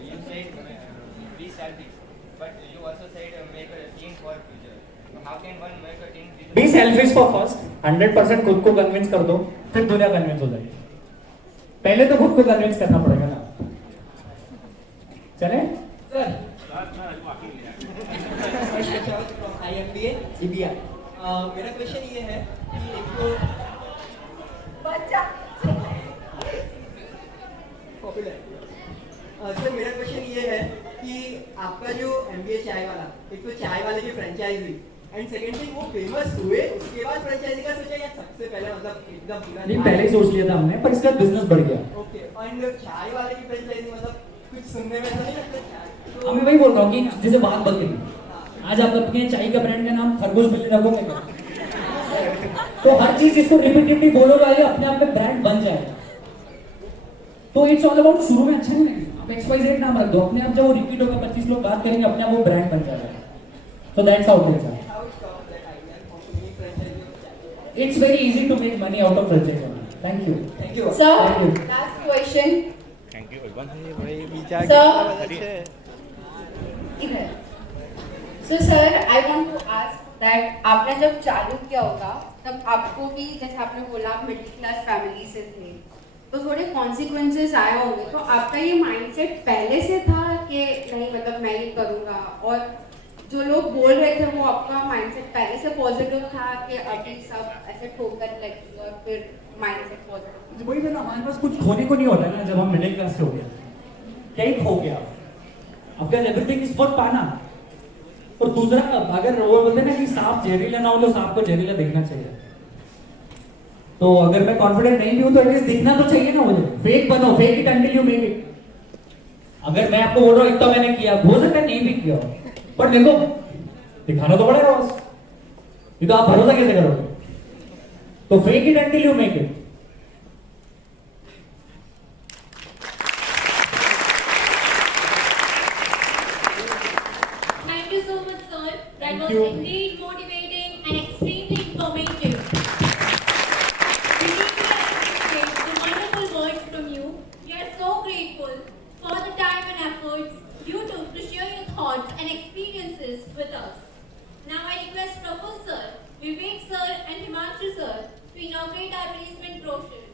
You said be selfish, but you also said make a team for future. So how can one make a team? Be selfish for first, 100% खुद को convince कर दो, फिर दुनिया convince हो जाएगी। पहले तो खुद को कन्विंस करना पड़ेगा ना। चले सर, IMBA CBI। मेरा क्वेश्चन ये है कि एक तो सर मेरा क्वेश्चन ये है कि आपका जो MBA चाय वाला, एक तो चाय वाले की फ्रेंचाइजी एंड सेकंड थिंग वो फेमस हुए उसके बाद फ्रेंचाइजी का सोचा या सबसे पहले मतलब एकदम पूरा नहीं, पहले ही सोच लिया था हमने, पर इसका बिजनेस बढ़ गया। ओके, एंड चाय वाले की फ्रेंचाइजी मतलब कुछ सुनने में ऐसा नहीं लगता चाय अब मैं वही बोल रहा हूँ कि जैसे बात बदल गई, आज आप अपने चाय का ब्रांड का नाम खरगोश बिल्ली रखोगे क्या? तो हर चीज जिसको रिपीटेडली बोलोगे अपने आप में ब्रांड बन जाएगा। तो इट्स ऑल अबाउट, शुरू में अच्छा नहीं लगेगा, आप XYZ नाम रख दो, अपने आप जब वो रिपीट होगा 25 लोग बात करेंगे, अपने आप वो ब्रांड बन जाएगा। So that's how it is. It's very easy to make money out of franchise owner. Thank you. Thank you Sir, Thank you. last question. Thank you Sir, इधर. So sir, I want to ask that आपने जब चालू किया होगा तब आपको भी जैसे आपने बोला आप मिडिल क्लास फैमिली से थे तो थोड़े कॉन्सिक्वेंसेस आए होंगे, तो आपका ये माइंडसेट पहले से था कि नहीं मतलब मैं ही करूँगा, और जो लोग बोल रहे थे वो आपका माइंडसेट पहले से पॉजिटिव था कि अभी सब ऐसे ठोकर लगी और फिर माइंडसेट पॉजिटिव? वही ना, हमारे पास कुछ खोने को नहीं होता ना जब हम मिडिल क्लास से हो गया, क्या ही खो गया आपका, एवरीथिंग इज फॉर पाना। और दूसरा, अगर वो बोलते ना कि सांप जहरीला ना हो तो सांप को जहरीला देखना चाहिए, तो अगर मैं कॉन्फिडेंट नहीं भी हूं तो एटलीस्ट दिखना तो चाहिए ना मुझे। फेक बनो, fake it until you make it. अगर मैं आपको बोल रहा हूँ इतना मैंने किया, हो सकता है नहीं भी किया, पर देखो दिखाना तो पड़ेगा बस, ये तो आप भरोसा कैसे करोगे? तो fake it until you make it. Thank you so much, sir. That Thank was you. indeed motivating and extremely informative. We really appreciate the wonderful words from you. We are so grateful for the time and efforts you took to share your thoughts and experiences with us. Now I request Praful sir, Vivek sir and Himanshu sir to inaugurate our releasement brochure.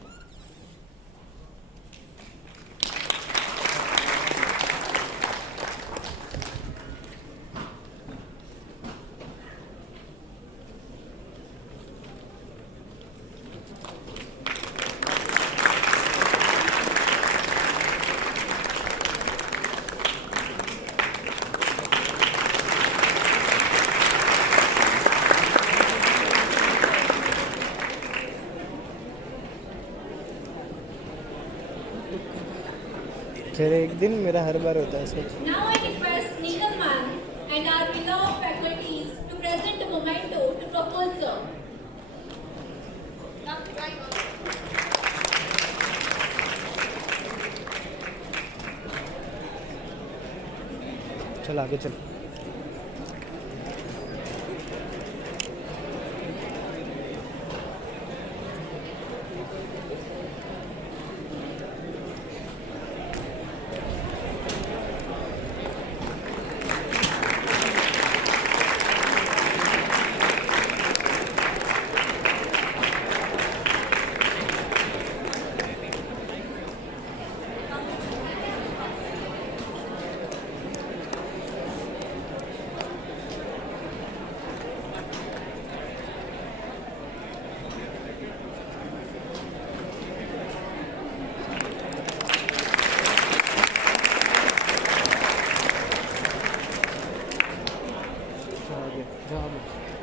फिर एक दिन मेरा हर बार होता है sir. Now I request Neelam ma'am and our beloved faculties to present a memento to Praful sir. चल आगे चल। आगे जा आगे।